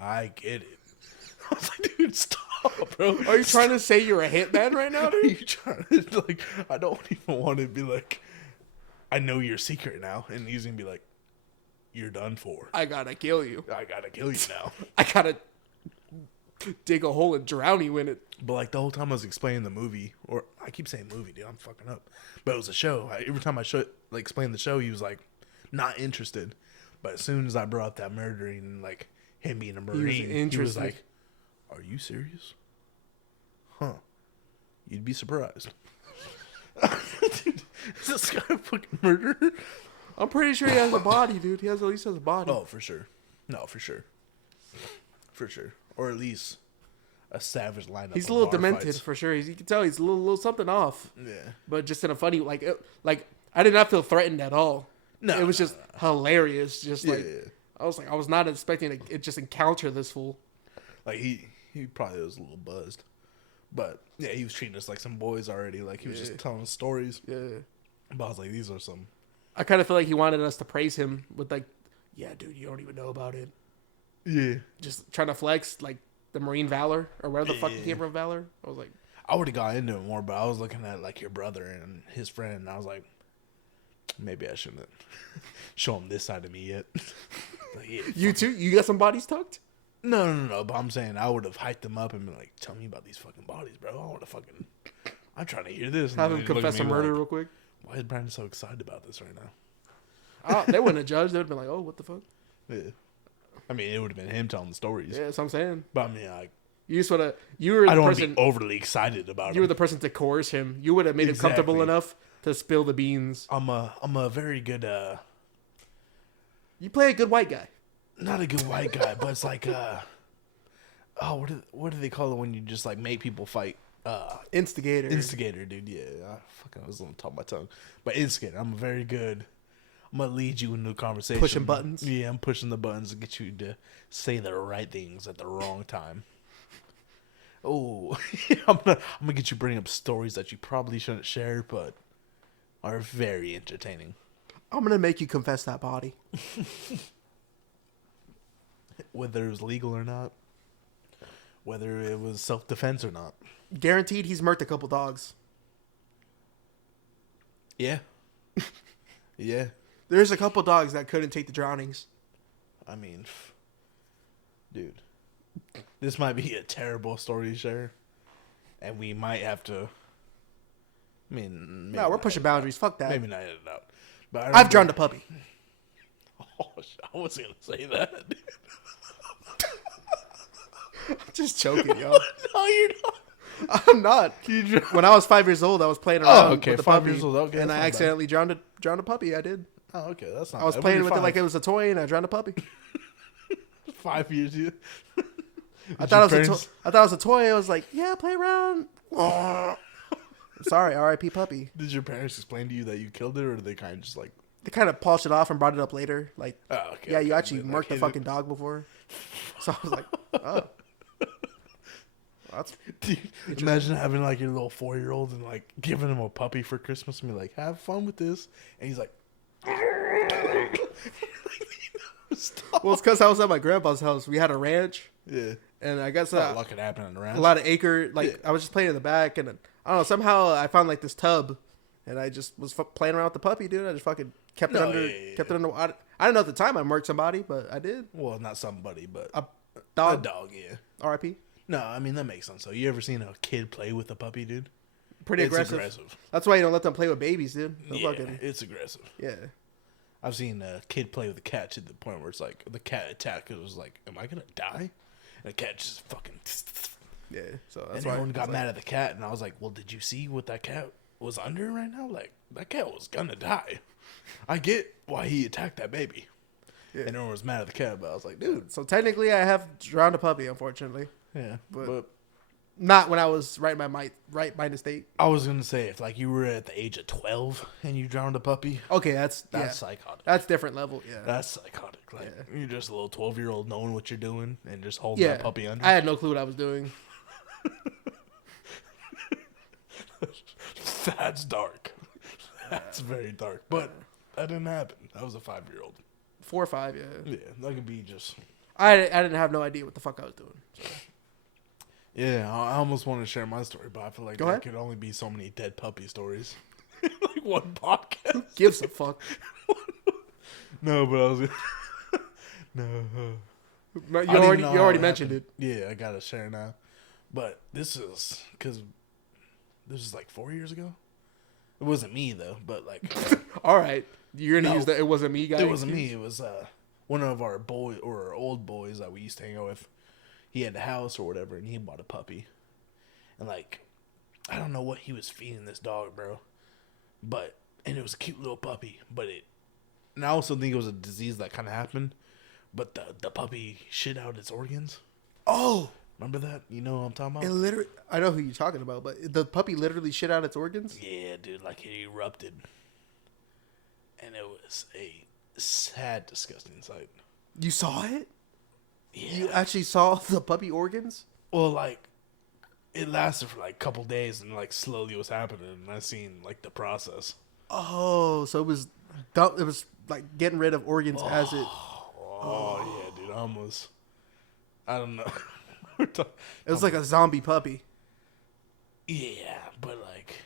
I get it." I was like, "Dude, stop, bro. Are you trying to say you're a hitman right now, Are dude? you trying to, like, I don't even want to be like, I know your secret now." And he's gonna be like, you're done for. I gotta kill you. I gotta kill you now. I gotta dig a hole and drown you in it. But like the whole time I was explaining the movie, or I keep saying movie, dude, I'm fucking up. But it was a show. Every time I explained the show, he was like not interested. But as soon as I brought up that murdering and like him being a Marine, he was like, "Are you serious? Huh? You'd be surprised." Dude, is this guy a fucking murderer? I'm pretty sure he has a body, dude. He at least has a body. Oh, for sure. No, for sure. For sure. Or at least a savage lineup. He's a little bar demented fights. for sure. You can tell he's a little something off. Yeah. But just in a funny, like I did not feel threatened at all. No, it was just hilarious. Just Yeah, like I was not expecting to just encounter this fool. Like he probably was a little buzzed. But yeah, he was treating us like some boys already. Like he was just telling us stories. Yeah. But I was like, these are some. I kind of feel like he wanted us to praise him with like, yeah, dude, you don't even know about it. Yeah. Just trying to flex like the Marine Valor or whatever the fuck he came from Valor. I was like, I would have got into it more, but I was looking at like your brother and his friend, and I was like, maybe I shouldn't show him this side of me yet. Like, yeah, you too? You got some bodies tucked? No. But I'm saying I would have hyped them up and been like, tell me about these fucking bodies, bro. I want to fucking. I'm trying to hear this. And Have then him he'd look at confess a me murder like, real quick. Why is Brandon so excited about this right now? They wouldn't have judged. They would have been like, oh, what the fuck? Yeah. I mean, it would have been him telling the stories. Yeah, that's what I'm saying. But I mean, like, You just wanna. You were the I don't want person. to be overly excited about You were him. the person to coerce him. You would have made him comfortable Exactly. enough to spill the beans. I'm a very good, You play a good white guy. not a good white guy, but it's like, what do they call it when you just like make people fight? Instigator. Instigator, dude. Yeah, I was on top of my tongue, but instigator. I'm very good. I'm gonna lead you into a conversation. Pushing buttons? Yeah, I'm pushing the buttons to get you to say the right things at the wrong time. Oh, I'm gonna get you bring up stories that you probably shouldn't share, but are very entertaining. I'm gonna make you confess that body. Whether it was legal or not, whether it was self-defense or not. Guaranteed, he's murked a couple dogs. Yeah. Yeah. There's a couple dogs that couldn't take the drownings. I mean, dude, this might be a terrible story to share, and we might have to. I mean, No, we're pushing boundaries. Fuck that. Maybe not edit it out. But I've drowned a puppy. Oh, I wasn't gonna say that. Just joking, yo. No, you're not. I'm not. When I was 5 years old, I was playing around. Okay, with a 5 puppy, years old, okay, and that's I not accidentally drowned a puppy. I did. Oh, okay, that's not. I was bad. playing When with you're it like it five. was a toy, and I drowned a puppy. 5 years. You. I thought it was a toy. I was like, yeah, play around. Sorry, R.I.P. puppy. Did your parents explain to you that you killed it, or did they kind of just like? They kind of polished it off and brought it up later. Like, Oh, okay. yeah, you okay, actually like, murked a hit fucking it. dog before. So I was like, oh. That's Dude, imagine having like your little 4-year-old and like giving him a puppy for Christmas and be like, "Have fun with this," and he's like, "Stop." well, it's because I was at my grandpa's house. We had a ranch, Yeah, and I guess a lot could happen around. a lot of acre. Like I was just playing in the back, and I don't know. Somehow I found like this tub, and I just was playing around with the puppy, dude. I just fucking kept it No, under, yeah. kept it under. I didn't know at the time I murked somebody, but I did. Well, not somebody, but A a dog. dog. Yeah. R.I.P. No, I mean that makes sense. So, you ever seen a kid play with a puppy, dude? Pretty It's aggressive. That's why you don't let them play with babies, dude. They'll Yeah, fucking, it's aggressive. yeah. I've seen a kid play with a cat to the point where it's like the cat attacked. It was like, "Am I gonna die?" And the cat just fucking. Yeah. So And that's why everyone got it's mad like, at the cat, and I was like, "Well, did you see what that cat was under right now? Like, that cat was gonna die. I get why he attacked that baby." Yeah. And everyone was mad at the cat, but I was like, "Dude, So technically, I have drowned a puppy, unfortunately. yeah." But- But Not when I was right minded state. I was gonna say, if like you were at the age of 12 and you drowned a puppy, Okay, that's psychotic. That's different level. Yeah. That's psychotic. Like Yeah. you're just a little 12-year-old knowing what you're doing and just holding Yeah. that puppy under. I had no clue what I was doing. That's dark. That's very dark. But that didn't happen. That was a 5-year-old. 4 or 5, yeah. Yeah, that could be just. I didn't have no idea what the fuck I was doing. So. Yeah, I almost want to share my story, but I feel like Go there ahead. could only be so many dead puppy stories. Like one podcast. Gives a fuck. No, but I was. No. You I didn't already know how it mentioned happened. it. Yeah, I gotta share now. But this is because this is like 4 years ago. It wasn't me though, but like All right, you're gonna No. use that. It wasn't me, guy. it wasn't me. It was one of our our old boys that we used to hang out with. He had a house or whatever, and he bought a puppy. And like, I don't know what he was feeding this dog, bro. And it was a cute little puppy. And I also think it was a disease that kind of happened. But the puppy shit out its organs. Oh, Remember that? You know what I'm talking it about? literally. I know who you're talking about, but the puppy literally shit out its organs. Yeah, dude, like it erupted. And it was a sad, disgusting sight. You saw it? Yeah. You actually saw the puppy organs? Well, like, it lasted for like a couple days and like slowly was happening. And I seen like the process. Oh, so it was dumb. It was like getting rid of organs as it. Oh, yeah, dude, almost. I don't know. It was like a zombie puppy. Yeah, but like,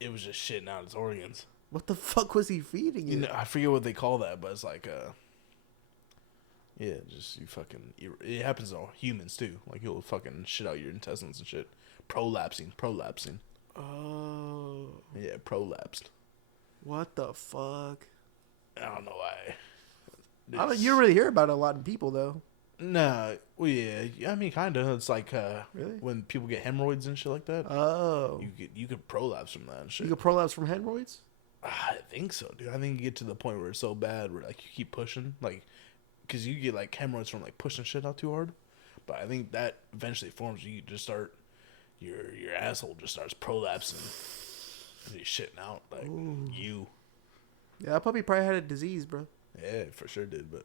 it was just shitting out its organs. What the fuck was he feeding it? You know, I forget what they call that, but it's like, yeah, just you fucking. It happens to humans too. Like you'll fucking shit out your intestines and shit. Prolapsing. Oh, Yeah, prolapsed. what the fuck? I don't know why. You don't really hear about it a lot in people though. Nah, well, yeah. I mean, kind of. It's like Really? when people get hemorrhoids and shit like that. Oh, You could prolapse from that and shit. you could prolapse from hemorrhoids. I think so, dude. I think you get to the point where it's so bad where like you keep pushing, like, because you get like hemorrhoids from like pushing shit out too hard. But I think that eventually forms. You just start your asshole just starts prolapsing. And you're shitting out like you. Yeah, that puppy probably had a disease, bro. Yeah, it for sure did. But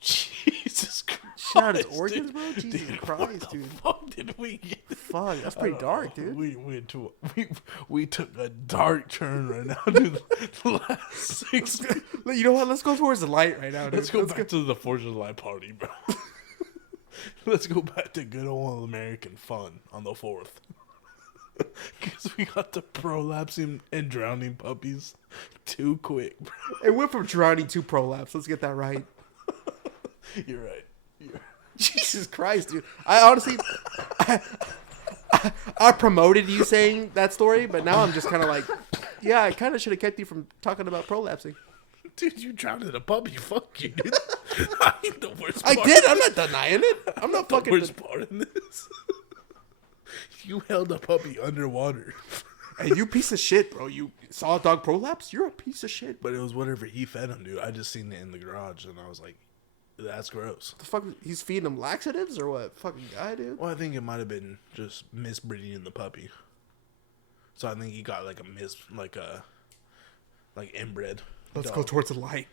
Jesus Christ, Shit out his organs, dude. bro. Jesus Dude, Christ, what the dude. fuck did we get? Fuck, that's I pretty don't dark, know. dude. We went to we took a dark turn right now, dude. The last 6 minutes. You know what? Let's go towards the light right now, dude. Let's go back to the 4th of July party, bro. Let's go back to good old American fun on the 4th. Because we got the prolapsing and drowning puppies too quick, bro. It went from drowning to prolapse. Let's get that right. You're right. Jesus Christ, dude. I honestly, I promoted you saying that story, but now I'm just kind of like, yeah, I kind of should have kept you from talking about prolapsing. Dude, you drowned a puppy. Fuck you, dude. I ain't the worst I part. did. I'm not denying it. I'm not The fucking. worst part in this. You held a puppy underwater. Hey, you piece of shit, bro. You saw a dog prolapse? You're a piece of shit. But it was whatever he fed him, dude. I just seen it in the garage, and I was like, that's gross. The fuck? He's feeding him laxatives or what? Fucking guy, dude. Well, I think it might have been just misbreeding the puppy. So I think he got like inbred. Let's dog. go towards the light.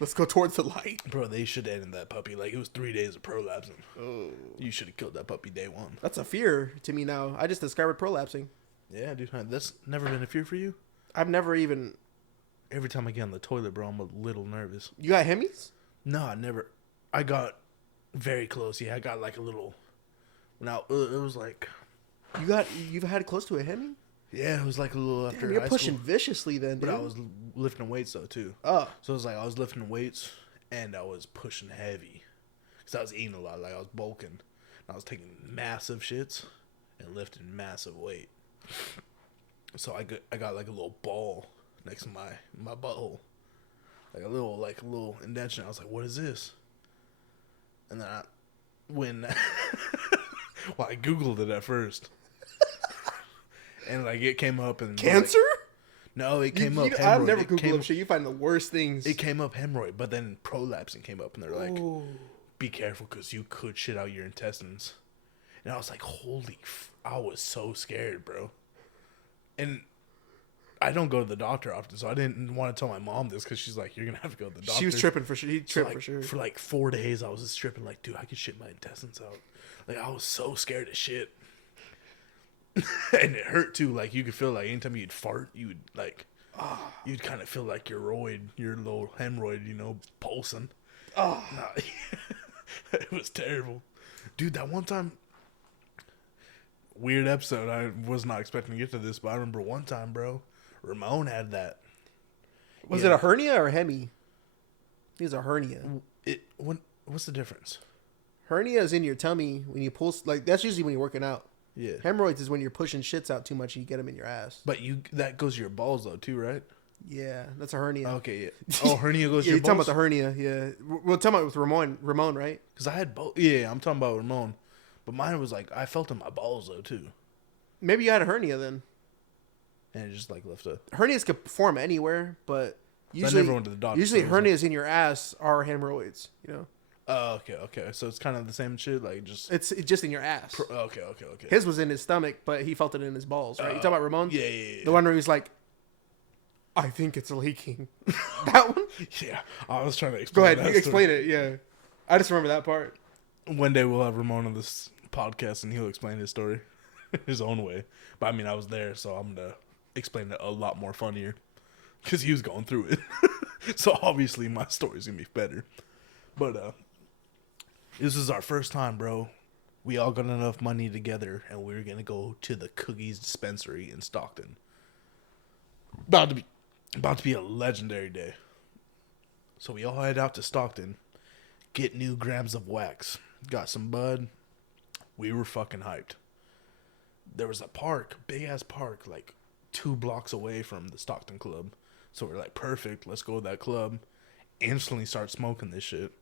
Let's go towards the light. Bro, they should have ended that puppy. Like, it was 3 days of prolapsing. Oh. You should have killed that puppy day one. That's a fear to me now. I just discovered prolapsing. Yeah, dude. That's never been a fear for you? I've never even. Every time I get on the toilet, bro, I'm a little nervous. You got hemis? No, I never. I got very close. Yeah, I got like a little. Now, it was like. You've had close to a hemi? Yeah, it was like a little after Damn, you're high pushing school. viciously then, dude. But I was lifting weights, though, too. Oh. So it was like I was lifting weights and I was pushing heavy. Because I was eating a lot. Like, I was bulking. And I was taking massive shits and lifting massive weight. So I got like a little ball next to my butthole. Like a little indentation. I was like, what is this? And then well, I Googled it at first. And like it came up and Cancer? Like, no, it came up. I've hemorrhoid. never It Googled came- up shit. You find the worst things. It came up hemorrhoid, but then prolapsing came up, and they're like, Oh. "Be careful, because you could shit out your intestines." And I was like, "Holy!" I was so scared, bro. And I don't go to the doctor often, so I didn't want to tell my mom this because she's like, "You're gonna have to go to the doctor." She was tripping for sure. He So, tripped like, for sure. For like 4 days, I was just tripping. Like, dude, I could shit my intestines out. Like, I was so scared of shit. And it hurt too. Like, you could feel like anytime you'd fart, you would like, you'd kind of feel like your little hemorrhoid, pulsing. Oh. Nah, it was terrible, dude. That one time, weird episode. I was not expecting to get to this, but I remember one time, bro. Ramon had that. Was it a hernia or a hemi? He has a hernia. What's the difference? Hernia is in your tummy when you pull. Like that's usually when you're working out. Yeah. Hemorrhoids is when you're pushing shits out too much and you get them in your ass. But that goes to your balls though too, right? Yeah, that's a hernia. Okay, yeah. Oh, hernia goes to Yeah, your you're talking balls? about the hernia. Yeah, we're talking about with Ramon, right? Because I had both. Yeah, I'm talking about Ramon. But mine was like, I felt in my balls though too. Maybe you had a hernia then. And it just like left a... Hernias could form anywhere, but So usually, I never went to the doctor. usually so it was hernias in your ass are hemorrhoids. You know, like, oh, okay. So it's kind of the same shit, like just... it's just in your ass. Okay. His was in his stomach, but he felt it in his balls. Right? You talking about Ramon? Yeah. The one where he was like, "I think it's leaking." That one. Yeah, I was trying to Go explain ahead, that explain it. Yeah, I just remember that part. One day we'll have Ramon on this podcast and he'll explain his story his own way. But I mean, I was there, so I'm going to explain it a lot more funnier because he was going through it. So obviously my story's going to be better. But this is our first time, bro. We all got enough money together and we were going to go to the Cookies dispensary in Stockton. About to be a legendary day. So we all head out to Stockton, get new grams of wax, got some bud. We were fucking hyped. There was a park, big ass park, like 2 blocks away from the Stockton club. So we're like, perfect, let's go to that club. Instantly start smoking this shit.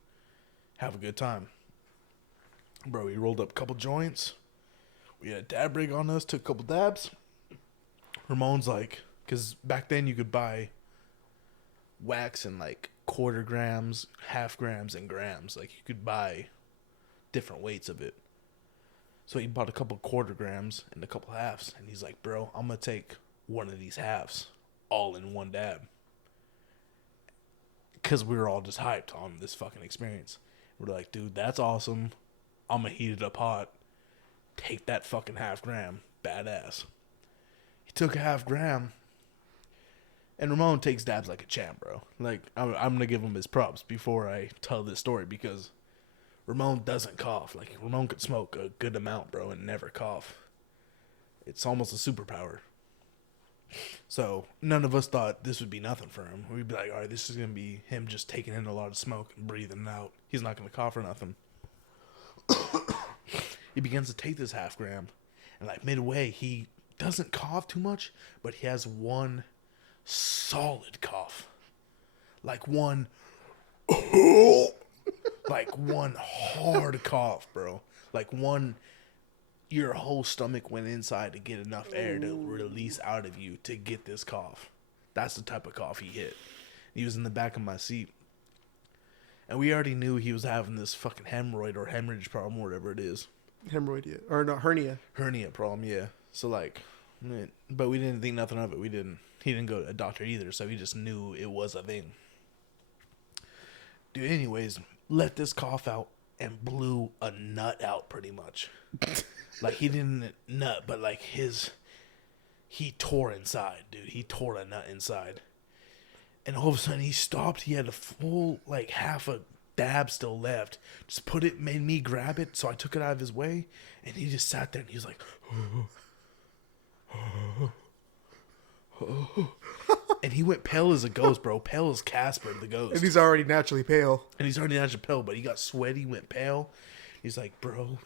Have a good time. Bro, we rolled up a couple joints. We had a dab rig on us, took a couple dabs. Ramon's like, because back then you could buy wax in like quarter grams, half grams, and grams. Like you could buy different weights of it. So he bought a couple quarter grams and a couple halves. And he's like, bro, I'm going to take one of these halves all in one dab. Because we were all just hyped on this fucking experience. We're like, dude, that's awesome. I'm going to heat it up hot. Take that fucking half gram. Badass. He took a half gram. And Ramon takes dabs like a champ, bro. Like, I'm going to give him his props before I tell this story because Ramon doesn't cough. Like, Ramon could smoke a good amount, bro, and never cough. It's almost a superpower. So, none of us thought this would be nothing for him. We'd be like, all right, this is going to be him just taking in a lot of smoke and breathing it out. He's not going to cough or nothing. He begins to take this half gram. And, like, midway, he doesn't cough too much, but he has one solid cough. Like one hard cough, bro. Like one, your whole stomach went inside to get enough air to release out of you to get this cough. That's the type of cough he hit. He was in the back of my seat. And we already knew he was having this fucking hemorrhoid or hemorrhage problem, whatever it is. Hemorrhoid, yeah. Or no, hernia. Hernia problem, yeah. So like, but we didn't think nothing of it. He didn't go to a doctor either, so he just knew it was a thing. Dude, anyways, let this cough out and blew a nut out pretty much. Like, he didn't nut, but like he tore inside, dude. He tore a nut inside. And all of a sudden he stopped. He had a full, like, half a dab still left. Just made me grab it, so I took it out of his way. And he just sat there and he was like, and he went pale as a ghost, bro. Pale as Casper the ghost. And he's already naturally pale. But he got sweaty, went pale. He's like, bro,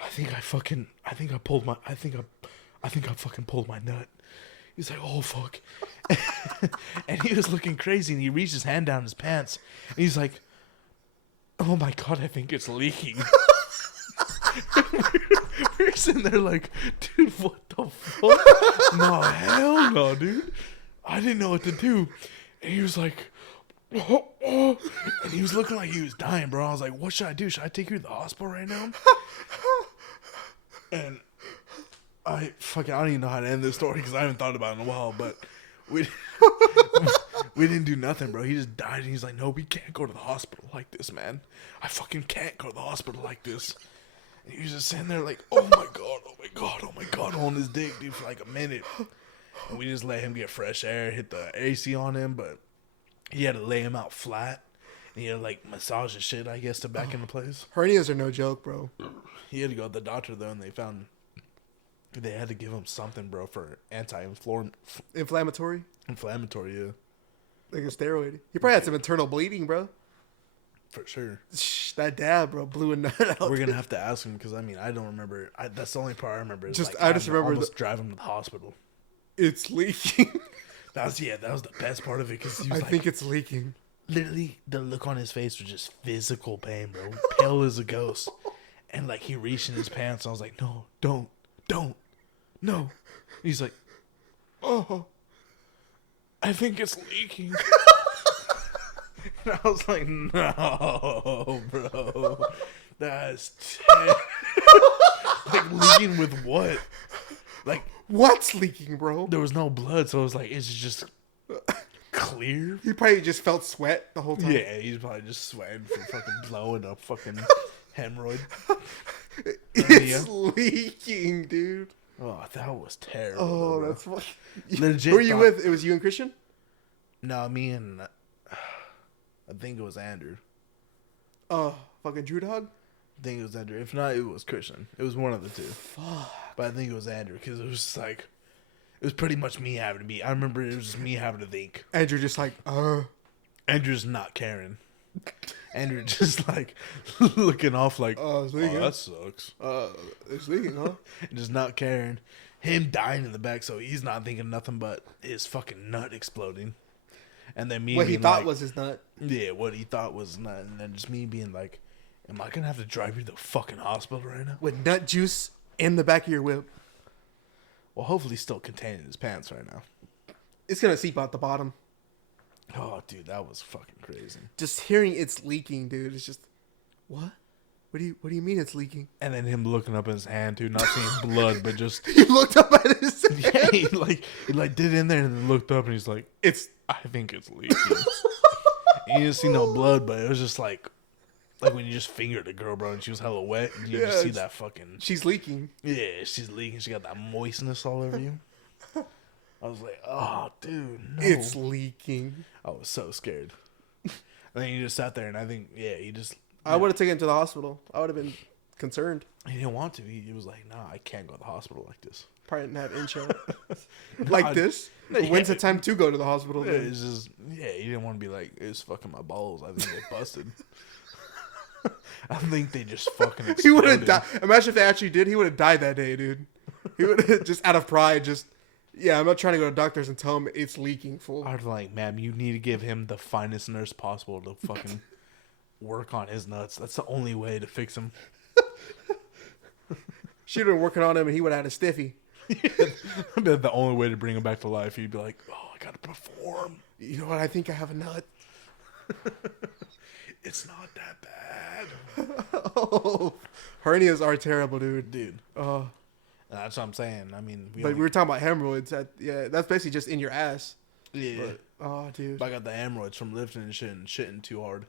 I think I fucking pulled my nut. He's like, oh fuck. And he was looking crazy and he reached his hand down his pants and he's like, oh my god, I think it's leaking. We're sitting there like, dude, what the fuck? No, hell no, dude. I didn't know what to do. And he was like, oh. And he was looking like he was dying, bro. I was like, what should I do? Should I take you to the hospital right now? And I don't even know how to end this story because I haven't thought about it in a while, but we didn't do nothing, bro. He just died and he's like, no, we can't go to the hospital like this, man. I fucking can't go to the hospital like this. And he was just sitting there like, oh my god, holding his dick, dude, for like a minute. And we just let him get fresh air, hit the AC on him, but he had to lay him out flat. And he had to like massage his shit, I guess, to back into place. Hernias are no joke, bro. He had to go to the doctor though, and they had to give him something, bro, for inflammatory, Inflammatory, yeah. Like a steroid. He probably had some internal bleeding, bro. For sure. Shh, that dab, bro, blew a nut out. We're gonna have to ask him because I mean I don't remember. That's the only part I remember. Is Just- like, I just having to remember almost drive him to the hospital. It's leaking. That was the best part of it because he was I like, think it's leaking. literally the look on his face was just physical pain, bro, pale as a ghost, and like he reached in his pants. And I was like, no, don't, no. And he's like, oh, I think it's leaking. And I was like, no, bro, that's like leaking with what? Like What's leaking, bro? there was no blood, so it was like it's just clear. He probably just felt sweat the whole time. Yeah, he's probably just sweating from fucking blowing a fucking hemorrhoid. It's leaking, dude. Oh, that was terrible. Oh, bro. that's fucking... Legit. Who were you with? It was you and Christian? No, me and I think it was Andrew. Oh, fucking Drew Dog? I think it was Andrew. If not, it was Christian. It was one of the two. Fuck. But I think it was Andrew because it was just like it was pretty much me having to be. I remember it was just me having to think. Andrew just like, Andrew's not caring. Andrew just like looking off like, it's oh, leaking. that sucks. It's leaking, huh? And just not caring. Him dying in the back, so he's not thinking nothing but his fucking nut exploding. And then me What he being thought like, was his nut. yeah, what he thought was nut. And then just me being like, am I going to have to drive you to the fucking hospital right now? With nut juice in the back of your whip. Well, hopefully he's still contained in his pants right now. It's going to seep out the bottom. Oh, dude, that was fucking crazy. Just hearing it's leaking, dude. It's just, what? What do you mean it's leaking? And then him looking up in his hand, too, not seeing blood, but just... He looked up at his hand. Yeah, he did it in there and then looked up and he's like, I think it's leaking. And you didn't see no blood, but it was just like when you just fingered a girl, bro, and she was hella wet, and you Yeah, just see that fucking... She's leaking. Yeah, she's leaking. She got that moistness all over you. I was like, oh, dude, no. It's leaking. I was so scared. And then he just sat there, and I think, yeah, he just... I would have taken him to the hospital. I would have been concerned. He didn't want to. He was like, nah, I can't go to the hospital like this. Probably didn't have insurance. Like this? When's the time to go to the hospital? Yeah, Then? it's just, yeah, he didn't want to be like, it's fucking my balls. I think they busted. I think they just fucking exploded. He would have died. Imagine if they actually did. He would have died that day, dude. He would have just out of pride, just yeah. I'm not trying to go to doctors and tell him it's leaking full. I'd like, ma'am, you need to give him the finest nurse possible to fucking work on his nuts. That's the only way to fix him. She'd have been working on him, and he would have had a stiffy. I bet the only way to bring him back to life, he'd be like, oh, I gotta perform. You know what? I think I have a nut. It's not that bad. Oh, hernias are terrible, dude. Dude. Oh, That's what I'm saying. I mean, but we were talking about hemorrhoids. Yeah, that's basically just in your ass. yeah. But, oh, dude. I got the hemorrhoids from lifting and shit and shitting too hard.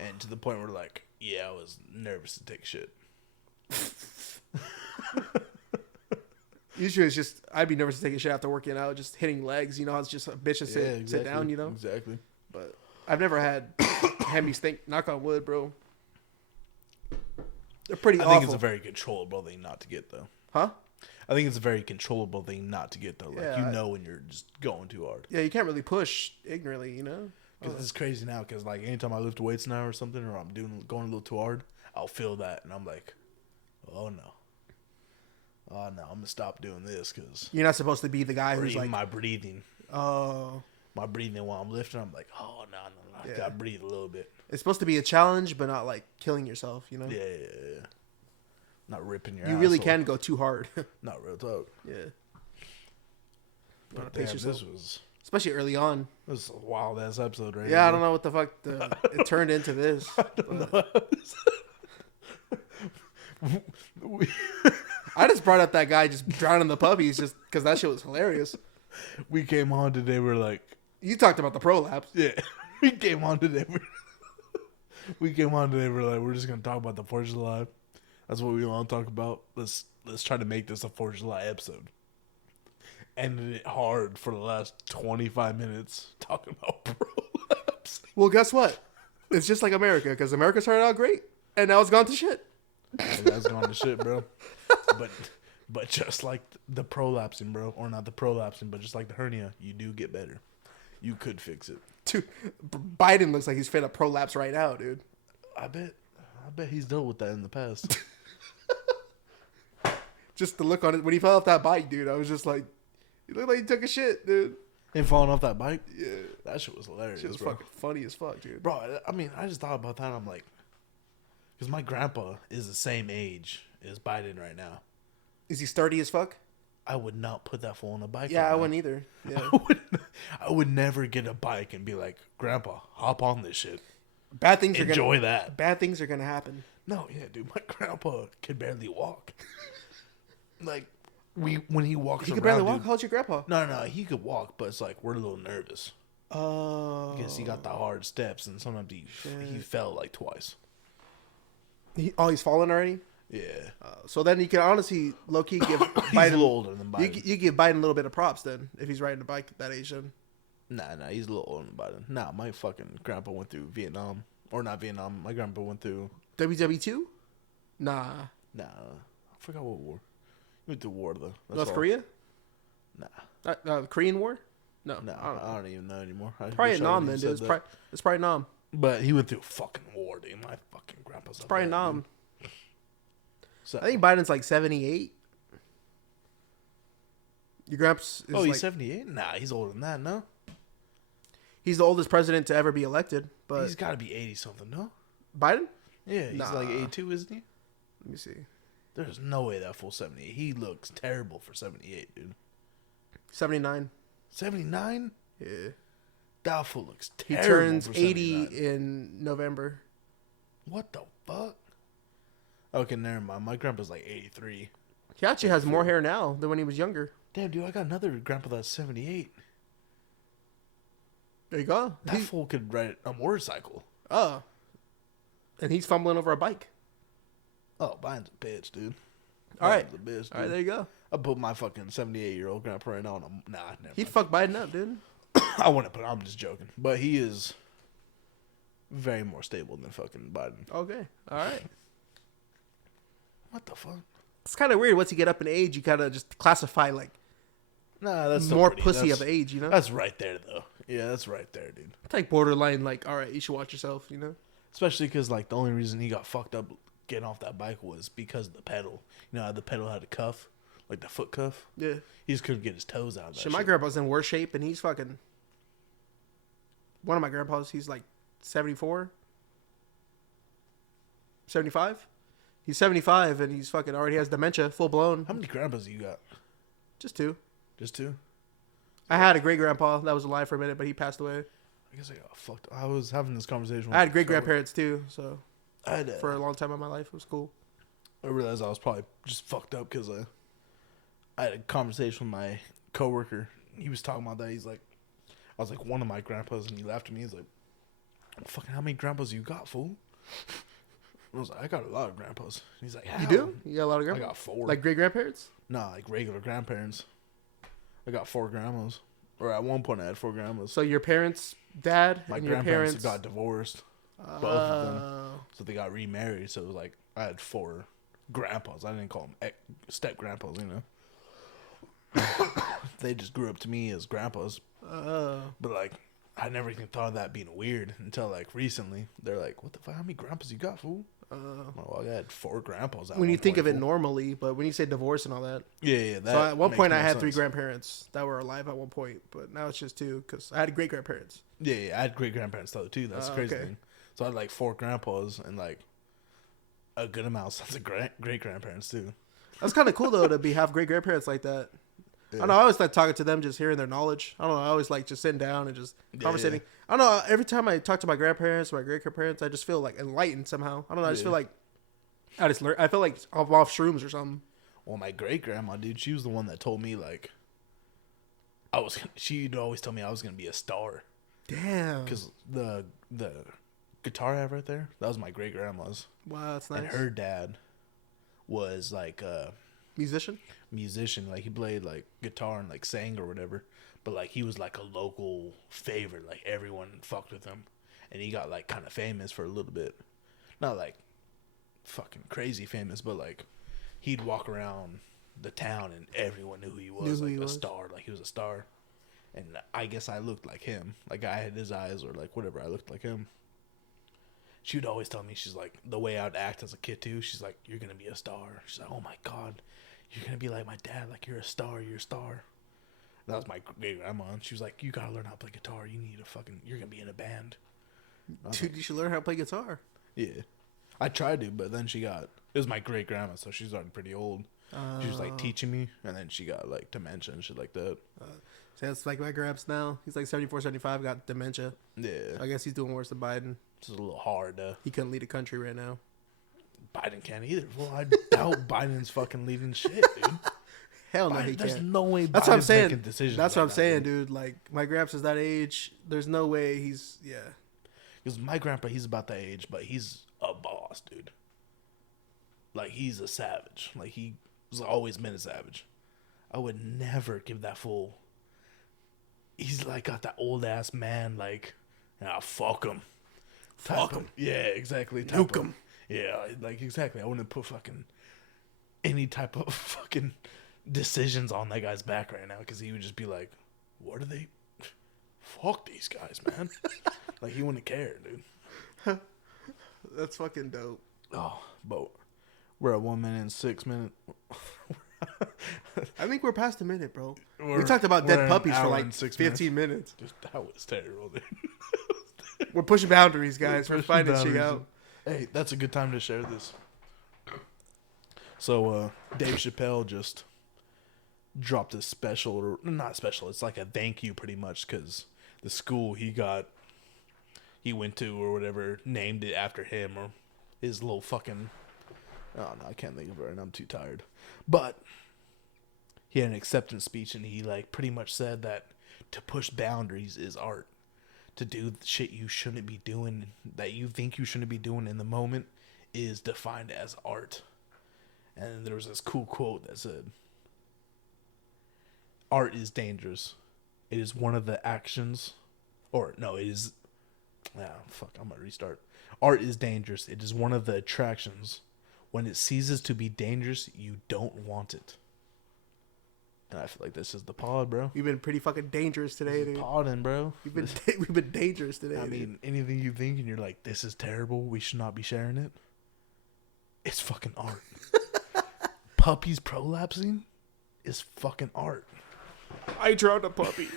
And to the point where, like, yeah, I was nervous to take shit. Usually it's just, I'd be nervous to take a shit after working out, just hitting legs. You know, it's just a bitch to sit down, you know? Exactly. But I've never had hemis stink. Knock on wood, bro. They're pretty I awful. think it's a very controllable thing not to get, though. Huh? I think it's a very controllable thing not to get, though. Like, Yeah, you know when you're just going too hard. Yeah, you can't really push ignorantly, you know? Because it's crazy now, because, like, anytime I lift weights now or something, or I'm going a little too hard, I'll feel that, and I'm like, oh, no. Oh, no, I'm going to stop doing this, because... You're not supposed to be the guy Or who's even like, my breathing. oh. My breathing while I'm lifting, I'm like, oh, no. I got to breathe a little bit. It's supposed to be a challenge, but not like killing yourself, you know? Yeah. Not ripping your You really asshole. can go too hard. Not real talk. Yeah. But pace damn, yourself. this was Especially early on. a wild ass episode, right? Yeah, I don't know what the fuck it turned into this. I just brought up that guy just drowning the puppies just because that shit was hilarious. We came on today. We're like, You talked about the prolapse. yeah. We came on today. We're like, we're just gonna talk about the 4th of July. That's what we want to talk about. Let's try to make this a 4th of July episode. Ended it hard for the last 25 minutes talking about prolapse. Well, guess what? It's just like America, because America started out great, and now it's gone to shit. And that's gone to shit, bro. But just like the prolapsing, bro, or not the prolapsing, but just like the hernia, you do get better. You could fix it. Dude, Biden looks like he's finna prolapse right now, dude. I bet he's dealt with that in the past. Just the look on it when he fell off that bike, dude. I was just like, he looked like he took a shit, dude. Him falling off that bike? Yeah, That shit was hilarious, shit was bro. fucking funny as fuck, dude. Bro, I mean, I just thought about that and I'm like, because my grandpa is the same age as Biden right now. Is he sturdy as fuck? I would not put that fool on a bike. Yeah, right I now. wouldn't either. Yeah. I would never get a bike and be like, Grandpa, hop on this shit. Bad things are Enjoy gonna that. Bad things are gonna happen. No, yeah, dude, my grandpa could barely walk. Like, when he walks He around, could barely walk. dude- How's your grandpa? No, he could walk, but it's like we're a little nervous Oh, because he got the hard steps, and sometimes he fell like twice. He's fallen already. Yeah, So then you can honestly low key give he's a Biden. little older than Biden. You give Biden a little bit of props then if he's riding a bike at that age. Then Nah, he's a little older than Biden. Nah, my fucking grandpa went through Vietnam, or not Vietnam. My grandpa went through. WW2? Nah, Nah, I forgot what war. He went through war though. That's North all. Korea? Nah, The Korean War? No, nah, I don't know. I don't even know anymore. I Probably wish I Nam would've then, dude. said that. It's probably Nam. But he went through a fucking war, dude. My fucking grandpa's It's probably bad, Nam. dude. So, I think Biden's like 78. Your grandpa's is he's like, 78? Nah, he's older than that, no? he's the oldest president to ever be elected. But He's got to be 80 something, no? Biden? Yeah, he's Nah. like 82, isn't he? Let me see. There's no way that fool 78. He looks terrible for 78, dude. 79. 79? Yeah. That fool looks He terrible. turns for 80 79. in November. What the fuck? Okay, never mind. My grandpa's like 83. He actually has more hair now than when he was younger. Damn, dude, I got another grandpa that's 78. There you go. That fool could ride a motorcycle. Oh. And he's fumbling over a bike. Oh, Biden's a bitch, dude. All right. Biden's a bitch, dude. All right, there you go. I put my fucking 78-year-old grandpa right now on a... Nah, never He'd mind. fuck Biden up, dude. I wouldn't, but I'm just joking. But he is very more stable than fucking Biden. Okay. All right. What the fuck? It's kind of weird. Once you get up in age, you kind of just classify like Nah, that's still more pretty. pussy That's- of age, you know? That's right there, though. Yeah, that's right there, dude. It's like borderline, like, all right, you should watch yourself, you know? Especially because, like, the only reason he got fucked up getting off that bike was because of the pedal. You know how the pedal had a cuff? Like the foot cuff? Yeah. He just couldn't get his toes out of that Shit, my shit. grandpa's in worse shape, and he's fucking... One of my grandpas, he's like 74? 75? He's 75, and he's fucking already has dementia, full blown. How many grandpas you got? Just two. Just two? I had a great grandpa that was alive for a minute, but he passed away. I guess I got fucked. I was having this conversation with I had great grandparents too, so I had for a long time in my life, it was cool. I realized I was probably just fucked up because I had a conversation with my coworker. He was talking about that. He's like, I was like, one of my grandpas, and he laughed at me. He's like, fucking, how many grandpas you got, fool? And I was like, I got a lot of grandpas. And he's like, how? You do? You got a lot of I grandpas? got 4. Like great grandparents? Nah, like regular grandparents. I got 4 grandmas. Or at one point, I had 4 grandmas. So your parents' dad My and your grandparents parents got divorced. Both of them. Oh. So they got remarried. So it was like, I had 4 grandpas. I didn't call them step grandpas, you know. They just grew up to me as grandpas. But like, I never even thought of that being weird until like recently. They're like, what the fuck? How many grandpas you got, fool? Well, I had 4 grandpas. At When you one think point, of it fool. normally, but when you say divorce and all that. Yeah. That So at one makes point I more had 3 sense. grandparents that were alive at one point, but now it's just 2 because I had great grandparents. Yeah, I had great grandparents though too. That's the crazy okay. thing. So I had like 4 grandpas and like a good amount of great grandparents too. That's kind of cool though to have great grandparents like that. I don't know. I always like talking to them, just hearing their knowledge. I don't know. I always like just sitting down and just conversating. yeah. I don't know. Every time I talk to my grandparents or my great grandparents, I just feel like enlightened somehow. I don't know. I just Yeah. feel like I just learn. I feel like I'm off shrooms or something. Well, my great grandma, dude, she was the one that told me like she'd always tell me I was gonna be a star Damn. because the guitar I have right there, that was my great grandma's, Wow, that's nice. and her dad was like a Musician. musician. Like he played like guitar and like sang or whatever, but like he was like a local favorite. Like everyone fucked with him, and he got like kind of famous for a little bit. Not like fucking crazy famous, but like he'd walk around the town and everyone knew who he was, Knew who like he a was. star. Like he was a star. And I guess I looked like him. Like, I had his eyes or, like, whatever. I looked like him. She would always tell me, she's like, the way I would act as a kid, too. She's like, you're going to be a star. She's like, oh, my God. You're going to be like my dad. Like, you're a star. You're a star. And that was my great-grandma. And she was like, you got to learn how to play guitar. You need to fucking... You're going to be in a band. Dude, like, you should learn how to play guitar. Yeah. I tried to, but then she got... It was my great-grandma, so she's already pretty old. She was, like, teaching me. And then she got, like, dementia and shit like that. So that's like my Gramps now. He's like 74, 75, got dementia. Yeah. I guess he's doing worse than Biden. It's a little hard. He couldn't lead a country right now. Biden can't either. Well, I doubt Biden's fucking leading shit, dude. Hell no, Biden, he there's can't. no way That's Biden's what I'm saying. making decisions. That's what I'm like saying, dude. Like, my Gramps is that age. There's no way he's... Yeah. Because my grandpa, he's about that age, but he's a boss, dude. Like, he's a savage. Like, he's always been a savage. I would never give that fool... He's, like, got that old-ass man, like, fuck him. Fuck him. Yeah, exactly. Nuke him. Yeah, like, exactly. I wouldn't put fucking any type of fucking decisions on that guy's back right now, because he would just be like, what are they... Fuck these guys, man. Like, he wouldn't care, dude. That's fucking dope. Oh, but we're at 1 minute and 6 minutes. I think we're past a minute, bro. We We're- talked about we're dead an puppies for hour like and 6 15 minutes. Dude, that was terrible, dude. We're pushing boundaries, guys. We're pushing finding shit boundaries. out. Hey, that's a good time to share this. So, Dave Chappelle just dropped a special, or not special, it's like a thank you pretty much, because the school he went to or whatever named it after him, or his little fucking, oh no, I can't think of it right now, I'm too tired. But he had an acceptance speech, and he like pretty much said that to push boundaries is art. To do shit you shouldn't be doing, that you think you shouldn't be doing in the moment, is defined as art. And there was this cool quote that said, art is dangerous. It is one of the actions, or no, it is, I'm gonna restart. Art is dangerous. It is one of the attractions. When it ceases to be dangerous, you don't want it. And I feel like this is the pod, bro. We've been pretty fucking dangerous today, dude. Podding, bro. We've been dangerous today. I dude. mean, anything you think and you're like, this is terrible, we should not be sharing it. It's fucking art. Puppies prolapsing is fucking art. I drowned a puppy.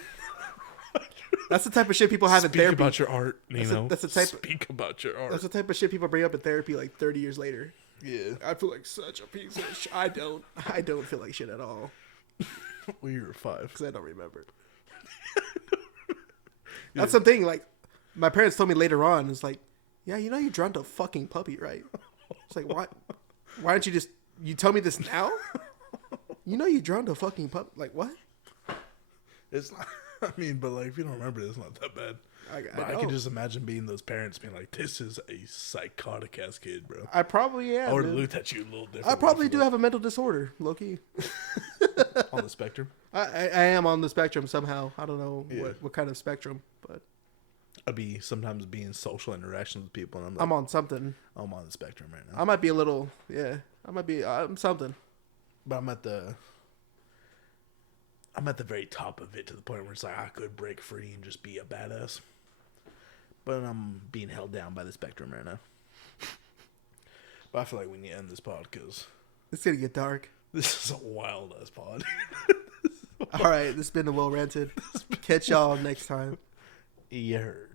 That's the type of shit people have in Speak therapy. about your art, That's the type. Speak about your art. That's the type of shit people bring up in therapy like 30 years later. Yeah. I feel like such a piece of shit. I don't feel like shit at all Well, you were 5. because I don't remember. That's the thing. Like, my parents told me later on. It's like, yeah, you know, you drowned a fucking puppy, right? It's like, why? Why don't you just tell me this now? You know, you drowned a fucking puppy. Like, what? It's not, I mean, but like, if you don't remember it, it's not that bad. But I know. can just imagine being those parents being like, this is a psychotic ass kid, bro. I probably am. I would have dude. looked at you a little different. I probably do have a mental disorder, low-key. on the spectrum. I am on the spectrum somehow. I don't know Yeah. what kind of spectrum, but I'd be sometimes being social interactions with people, and I'm like, I'm on something. I'm on the spectrum right now. I might be a little, yeah. I'm something. But I'm at the very top of it, to the point where it's like I could break free and just be a badass. But I'm being held down by the spectrum right now. But I feel like we need to end this pod because It's gonna get dark. this is a wild ass pod. All right, this has been the Well Ranted. Catch y'all next time. You heard.